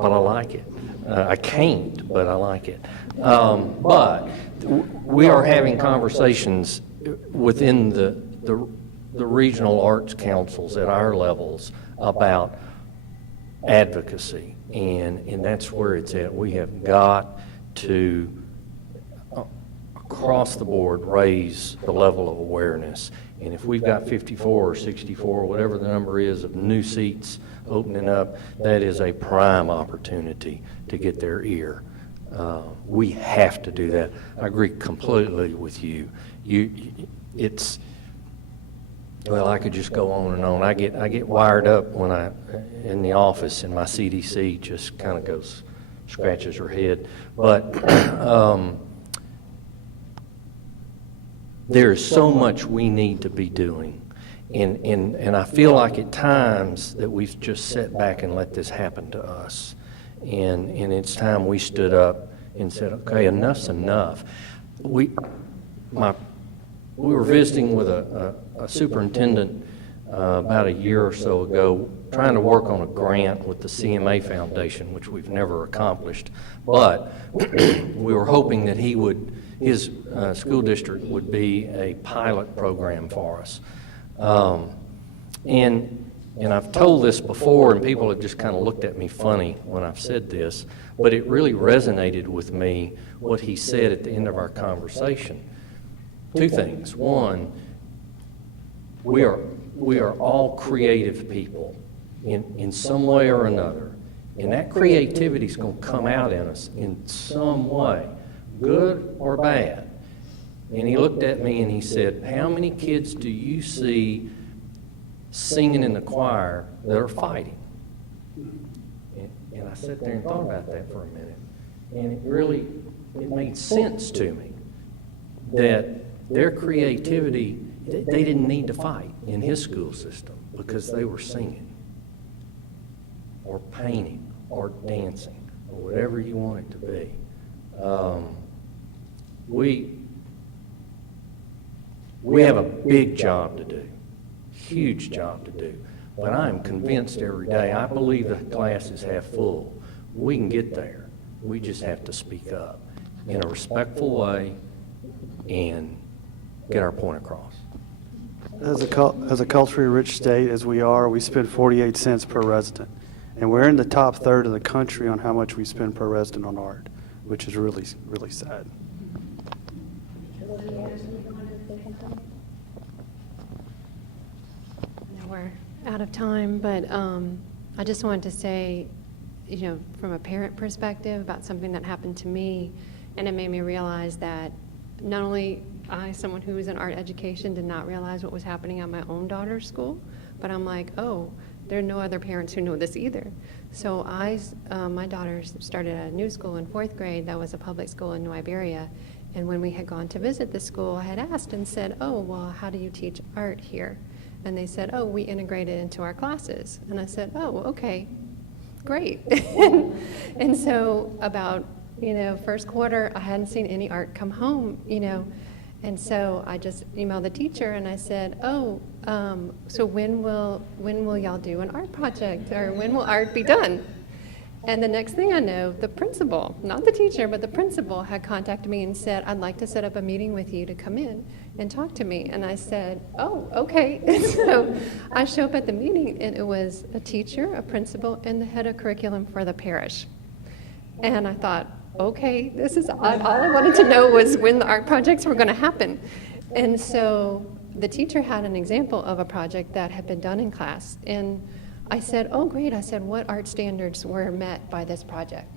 I like it. I can't, but I like it. But we are having conversations within the regional arts councils at our levels about advocacy, and that's where it's at. We have got to, across the board, raise the level of awareness. And if we've got 54 or 64, whatever the number is, of new seats opening up, that is a prime opportunity to get their ear. We have to do that. I agree completely with you. Well, I could just go on and on. I get wired up when in the office, and my CDC just kind of scratches her head. But there is so much we need to be doing. And I feel like at times that we've just sat back and let this happen to us. And it's time we stood up and said, okay, enough's enough. We were visiting with a superintendent about a year or so ago, trying to work on a grant with the CMA Foundation, which we've never accomplished. But we were hoping that his school district would be a pilot program for us. And I've told this before, and people have just kind of looked at me funny when I've said this, but it really resonated with me what he said at the end of our conversation. Two things. One, we are all creative people in some way or another, and that creativity is going to come out in us in some way, good or bad. And he looked at me and he said, how many kids do you see singing in the choir that are fighting? And I sat there and thought about that for a minute. And it made sense to me that their creativity, they didn't need to fight in his school system because they were singing or painting or dancing or whatever you want it to be. We have a big job to do, huge job to do, but I'm convinced every day, I believe the glass is half full. We can get there. We just have to speak up in a respectful way and get our point across. As a culturally rich state as we are, we spend 48 cents per resident. And we're in the top third of the country on how much we spend per resident on art, which is really, really sad. We're out of time, but I just wanted to say, from a parent perspective about something that happened to me, and it made me realize that not only I, someone who was in art education, did not realize what was happening at my own daughter's school, but I'm like, oh, there are no other parents who know this either. So my daughter started at a new school in 4th grade that was a public school in New Iberia, and when we had gone to visit the school, I had asked and said, oh, well, how do you teach art here? And they said, oh, we integrate it into our classes. And I said, oh, okay, great. And so about, first quarter, I hadn't seen any art come home, And so I just emailed the teacher and I said, oh, so when will y'all do an art project, or when will art be done? And the next thing I know, the principal, not the teacher, but the principal had contacted me and said, I'd like to set up a meeting with you to come in and talk to me. And I said, oh, okay. And so I show up at the meeting, and it was a teacher, a principal, and the head of curriculum for the parish. And I thought, okay, this is odd. All I wanted to know was when the art projects were going to happen. And so the teacher had an example of a project that had been done in class. And I said, oh, great. I said, what art standards were met by this project?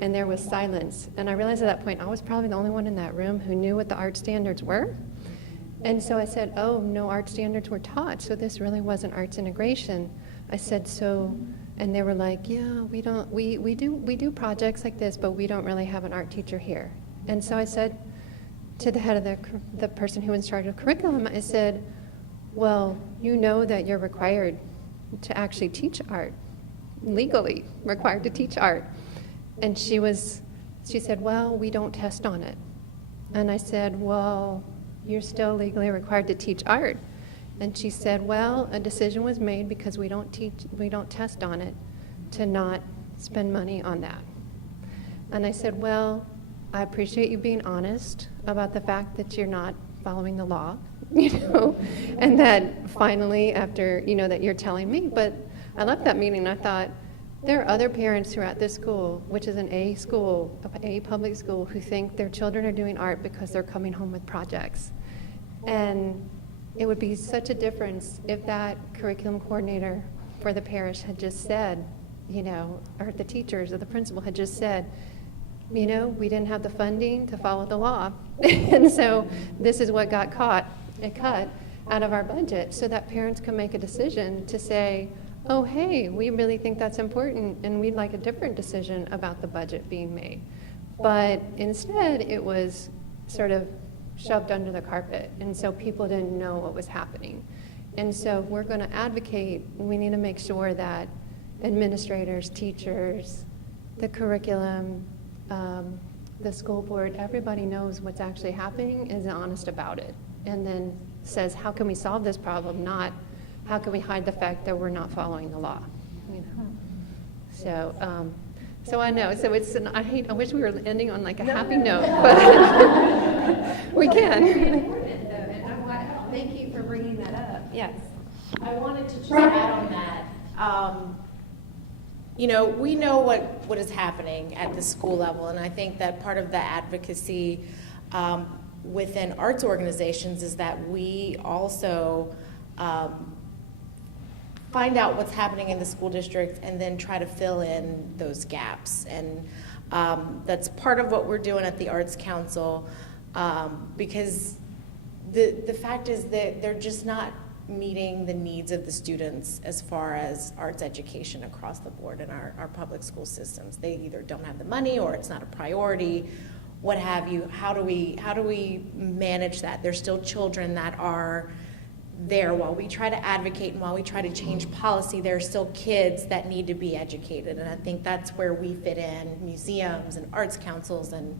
And there was silence. And I realized at that point I was probably the only one in that room who knew what the art standards were. And so I said, oh, no art standards were taught, so this really wasn't arts integration. I said, so, and they were like, yeah, we do projects like this, but we don't really have an art teacher here. And so I said to the head of the person who was in charge of curriculum, I said, well, you know that you're required to actually teach art, legally required to teach art. And she said, well, we don't test on it. And I said, well, you're still legally required to teach art. And she said, well, a decision was made because we don't test on it, to not spend money on that. And I said, well, I appreciate you being honest about the fact that you're not following the law, and that finally after, that you're telling me. But I left that meeting and I thought, there are other parents who are at this school, which is an A school, a public school, who think their children are doing art because they're coming home with projects. And it would be such a difference if that curriculum coordinator for the parish had just said, or the teachers or the principal had just said, we didn't have the funding to follow the law. And so this is what got cut out of our budget, so that parents can make a decision to say, oh, hey, we really think that's important, and we'd like a different decision about the budget being made. But instead, it was sort of shoved under the carpet, and so people didn't know what was happening. And so we're going to advocate, we need to make sure that administrators, teachers, the curriculum, the school board, everybody knows what's actually happening, is honest about it, and then says, how can we solve this problem, not how can we hide the fact that we're not following the law, you know? So I know, so it's, I wish we were ending on like a happy note, but we can. Thank you for bringing that up. Yes. I wanted to just add on that. You know, we know what is happening at the school level, and I think that part of the advocacy within arts organizations is that we also find out what's happening in the school district and then try to fill in those gaps. And that's part of what we're doing at the Arts Council, because the fact is that they're just not meeting the needs of the students as far as arts education across the board in our public school systems. They either don't have the money or it's not a priority, what have you. How do we manage that? There's still children that are there while we try to advocate and while we try to change policy. There are still kids that need to be educated, and I think that's where we fit in, museums and arts councils and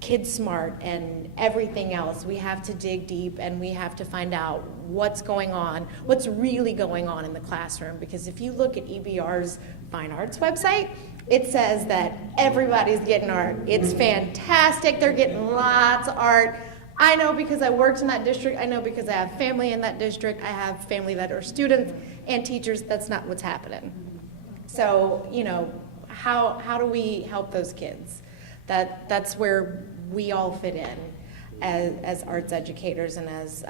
Kids Smart and everything else. We have to dig deep and we have to find out what's going on, what's really going on in the classroom. Because if you look at EBR's Fine Arts website, it says that everybody's getting art. It's fantastic. They're getting lots of art. I know because I worked in that district. I know because I have family in that district. I have family that are students and teachers. That's not what's happening. So, you know, how do we help those kids? That's where we all fit in as arts educators and as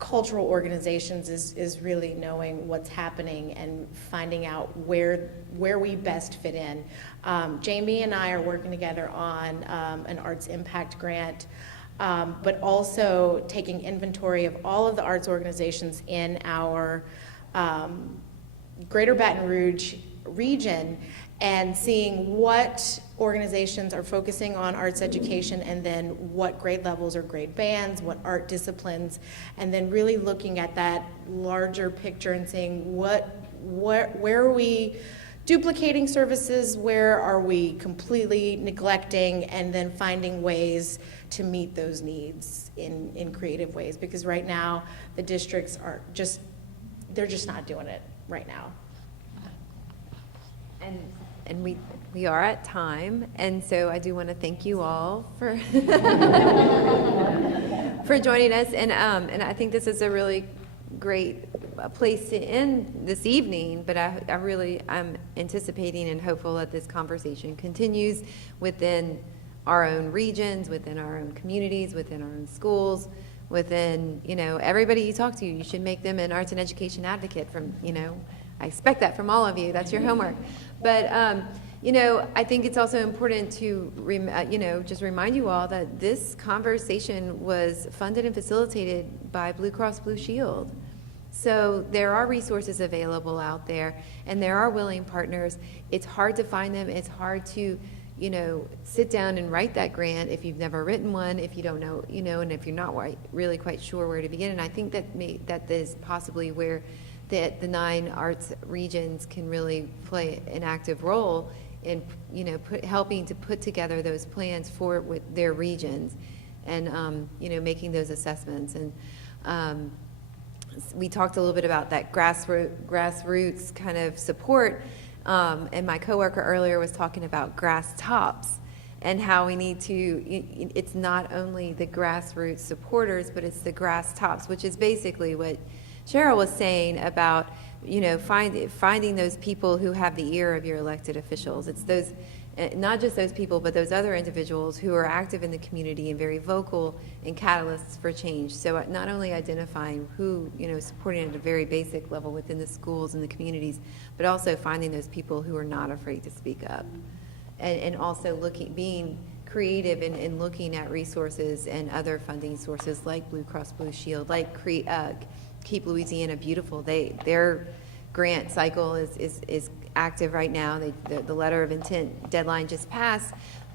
cultural organizations is really knowing what's happening and finding out where we best fit in. Jamie and I are working together on an arts impact grant, but also taking inventory of all of the arts organizations in our Greater Baton Rouge region and seeing what organizations are focusing on arts education and then what grade levels or grade bands, what art disciplines, and then really looking at that larger picture and saying where are we duplicating services, where are we completely neglecting, and then finding ways to meet those needs in creative ways, because right now the districts are they're just not doing it right now. And we are at time, and so I do want to thank you all for for joining us, and I think this is a really great place to end this evening, but I'm anticipating and hopeful that this conversation continues within our own regions, within our own communities, within our own schools, within, you know, everybody you talk to. You should make them an arts and education advocate from, you know, I expect that from all of you. That's your homework. But, you know, I think it's also important to, you know, just remind you all that this conversation was funded and facilitated by Blue Cross Blue Shield. So there are resources available out there, and there are willing partners. It's hard to find them. It's hard to, you know, sit down and write that grant if you've never written one, if you don't know, you know, and if you're not really quite sure where to begin. And I think that is possibly where the 9 arts regions can really play an active role in, you know, helping to put together those plans with their regions, and you know, making those assessments. And we talked a little bit about that grassroots kind of support, and my coworker earlier was talking about grass tops and how we need to, it's not only the grassroots supporters, but it's the grass tops, which is basically what Cheryl was saying about, you know, finding those people who have the ear of your elected officials. It's those, not just those people, but those other individuals who are active in the community and very vocal and catalysts for change. So not only identifying who, you know, supporting at a very basic level within the schools and the communities, but also finding those people who are not afraid to speak up. And also being creative and looking at resources and other funding sources like Blue Cross Blue Shield, like Keep Louisiana Beautiful. Their grant cycle is active right now. The letter of intent deadline just passed,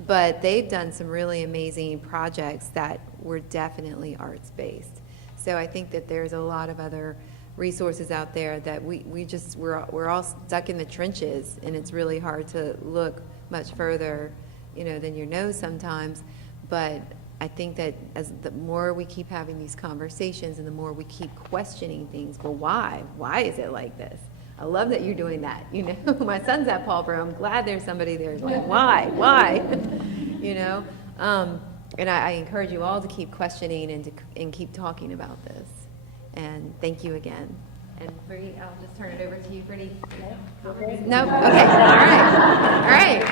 but they've done some really amazing projects that were definitely arts-based. So I think that there's a lot of other resources out there that we're all stuck in the trenches, and it's really hard to look much further, than your nose sometimes. But I think that as the more we keep having these conversations and the more we keep questioning things, well, why? Why is it like this? I love that you're doing that. My son's at Paul Brown. I'm glad there's somebody there who's like, why? And I encourage you all to keep questioning and keep talking about this. And thank you again. And Bree, I'll just turn it over to you, Bree. No? Okay. All right.